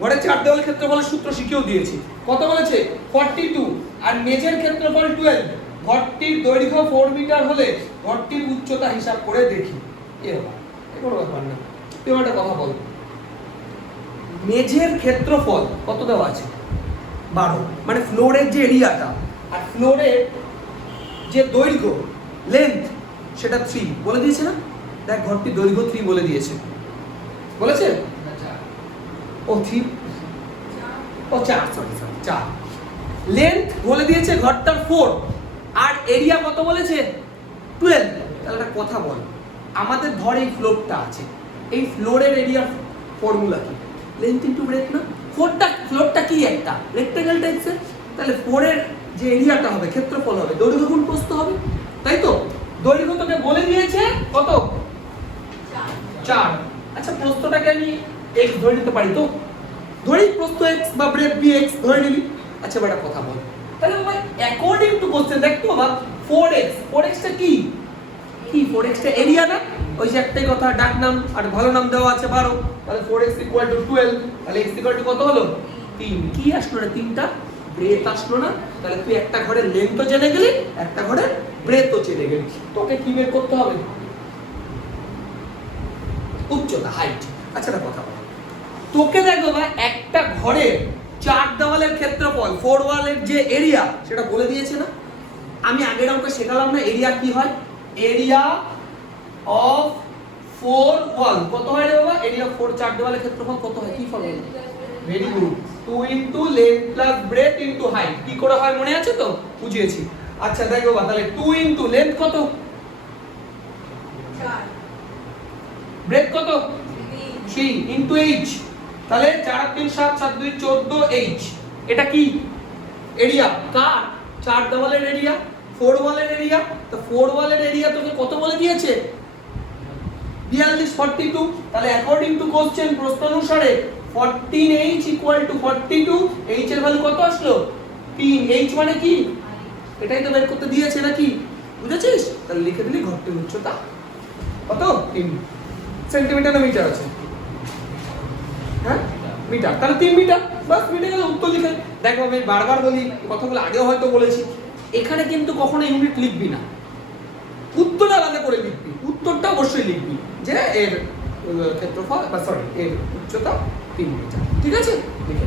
ঘরের 4 দেওয়ালের ক্ষেত্রফলের সূত্র শিখিয়েও দিয়েছি। কত বলেছে? 42। আর মেঝের ক্ষেত্রফল 12। ঘরটির দৈর্ঘ্য 4 মিটার হলে ঘরটির উচ্চতা হিসাব করে দেখি। এরকম কোনো ব্যাপার না। তুই একটা কথা বল, মেঝের ক্ষেত্রফল কত দেওয়া আছে? 12, মানে ফ্লোরের যে এরিয়াটা আর ফ্লোরের যে দৈর্ঘ্য লেন্থ সেটা 3 বলে দিয়েছে না? দেখ ঘরটির দৈর্ঘ্য 3 বলে দিয়েছে, বলেছে? ও 3 ও 4 সরি 4। লেন্থ বলে দিয়েছে ঘরটার 4, আর এরিয়া কত বলেছে? 12। তাহলে একটা কথা বল, আমাদের ধর এই ফ্লোরটা আছে, এই ফ্লোরের এরিয়ার ফর্মুলা কি? লেন্থ ইনটু ব্রেথ না? ফ্লোরটা কি একটা রেক্ট্যাঙ্গেল টাইপসের, তাহলে 4 এর যে এরিয়াটা হবে ক্ষেত্রফল হবে দৈর্ঘ্য গুণ প্রস্থ হবে, তাই তো? দৈর্ঘ্য তোকে বলে দিয়েছে কত? 4। আচ্ছা প্রস্থটাকে আমি x ধরে নিতে পারি তো? ধরি প্রস্থ x বা ব্রেথ bx ধরে নিবি। আচ্ছা বড় কথা বল, তাহলে ভাই অ্যাকর্ডিং টু কোশ্চেন দেখতো বাবা 4x টা কি? 4x টা এরিয়া না? ওই যে একটাই কথা, ডাক নাম আর ভালো নাম দেওয়া আছে 12, তাহলে 4x = 12, তাহলে x = কত হলো 3। কি আসলো রে 3টা ব্রেথ আসলো না? তাহলে তুই একটা ঘরের লেন্থও জেনে গেলি, একটা ঘরের ব্রেথও জেনে গেলি। তোকে কি বের করতে হবে? উচ্চতা, হাইট। আচ্ছা একটা কথা বল, তোকে দেখো ভাই একটা ঘরের 4 দেওয়ালের ক্ষেত্রফল, 4 ওয়ালের যে এরিয়া সেটা বলে দিয়েছে না? আমি আগের অঙ্কে শেখালাম না এরিয়া কি হয়? এরিয়া অফ 4 ওয়াল কত হয় রে বাবা? এরিয়া অফ 4 4 দেওয়ালের ক্ষেত্রফল কত হয়? কি formula? Very good, 2 into length plus breadth into height. কি করে হয় মনে আছে তো? বুঝিয়েছি। আচ্ছা দেখো বাবা, তাহলে 2 ইনটু লেন্থ কত? 4, ব্রেথ কত? 3 ইনটু h, তাহলে 4 3 7 7 2 14 h। এটা কি এরিয়া কার? 4 দেওয়ালের এরিয়া, 4 ওয়ালের এরিয়া। তো 4 ওয়ালের এরিয়া তোকে কত বলে দিয়েছে? 42 42। তাহলে অ্যাকর্ডিং টু কোশ্চেন, প্রশ্ন অনুসারে 14h = 42, h এর ভ্যালু কত আসলো? 3। h মানে কি? এটাই তো বের করতে দিয়েছে নাকি? বুঝেছিস? তাহলে লিখে দিলি ঘরটির উচ্চতা কত? 3 সেন্টিমিটার না মিটার আছে? হ্যাঁ মিটার, তাহলে 3 মিটার। বাস মিটে গেল, উত্তর লিখে। দেখো আমি বারবার বলি, কথাগুলো আগেও হয়তো বলেছি, এখানে কিন্তু কখনো ইউনিট লিখবি না, উত্তরটা আলাদা করে লিখবি। উত্তরটা অবশ্যই লিখবি যে এর ক্ষেত্রফল বা সরি এর উচ্চতা 3 মিটার। ঠিক আছে, লিখে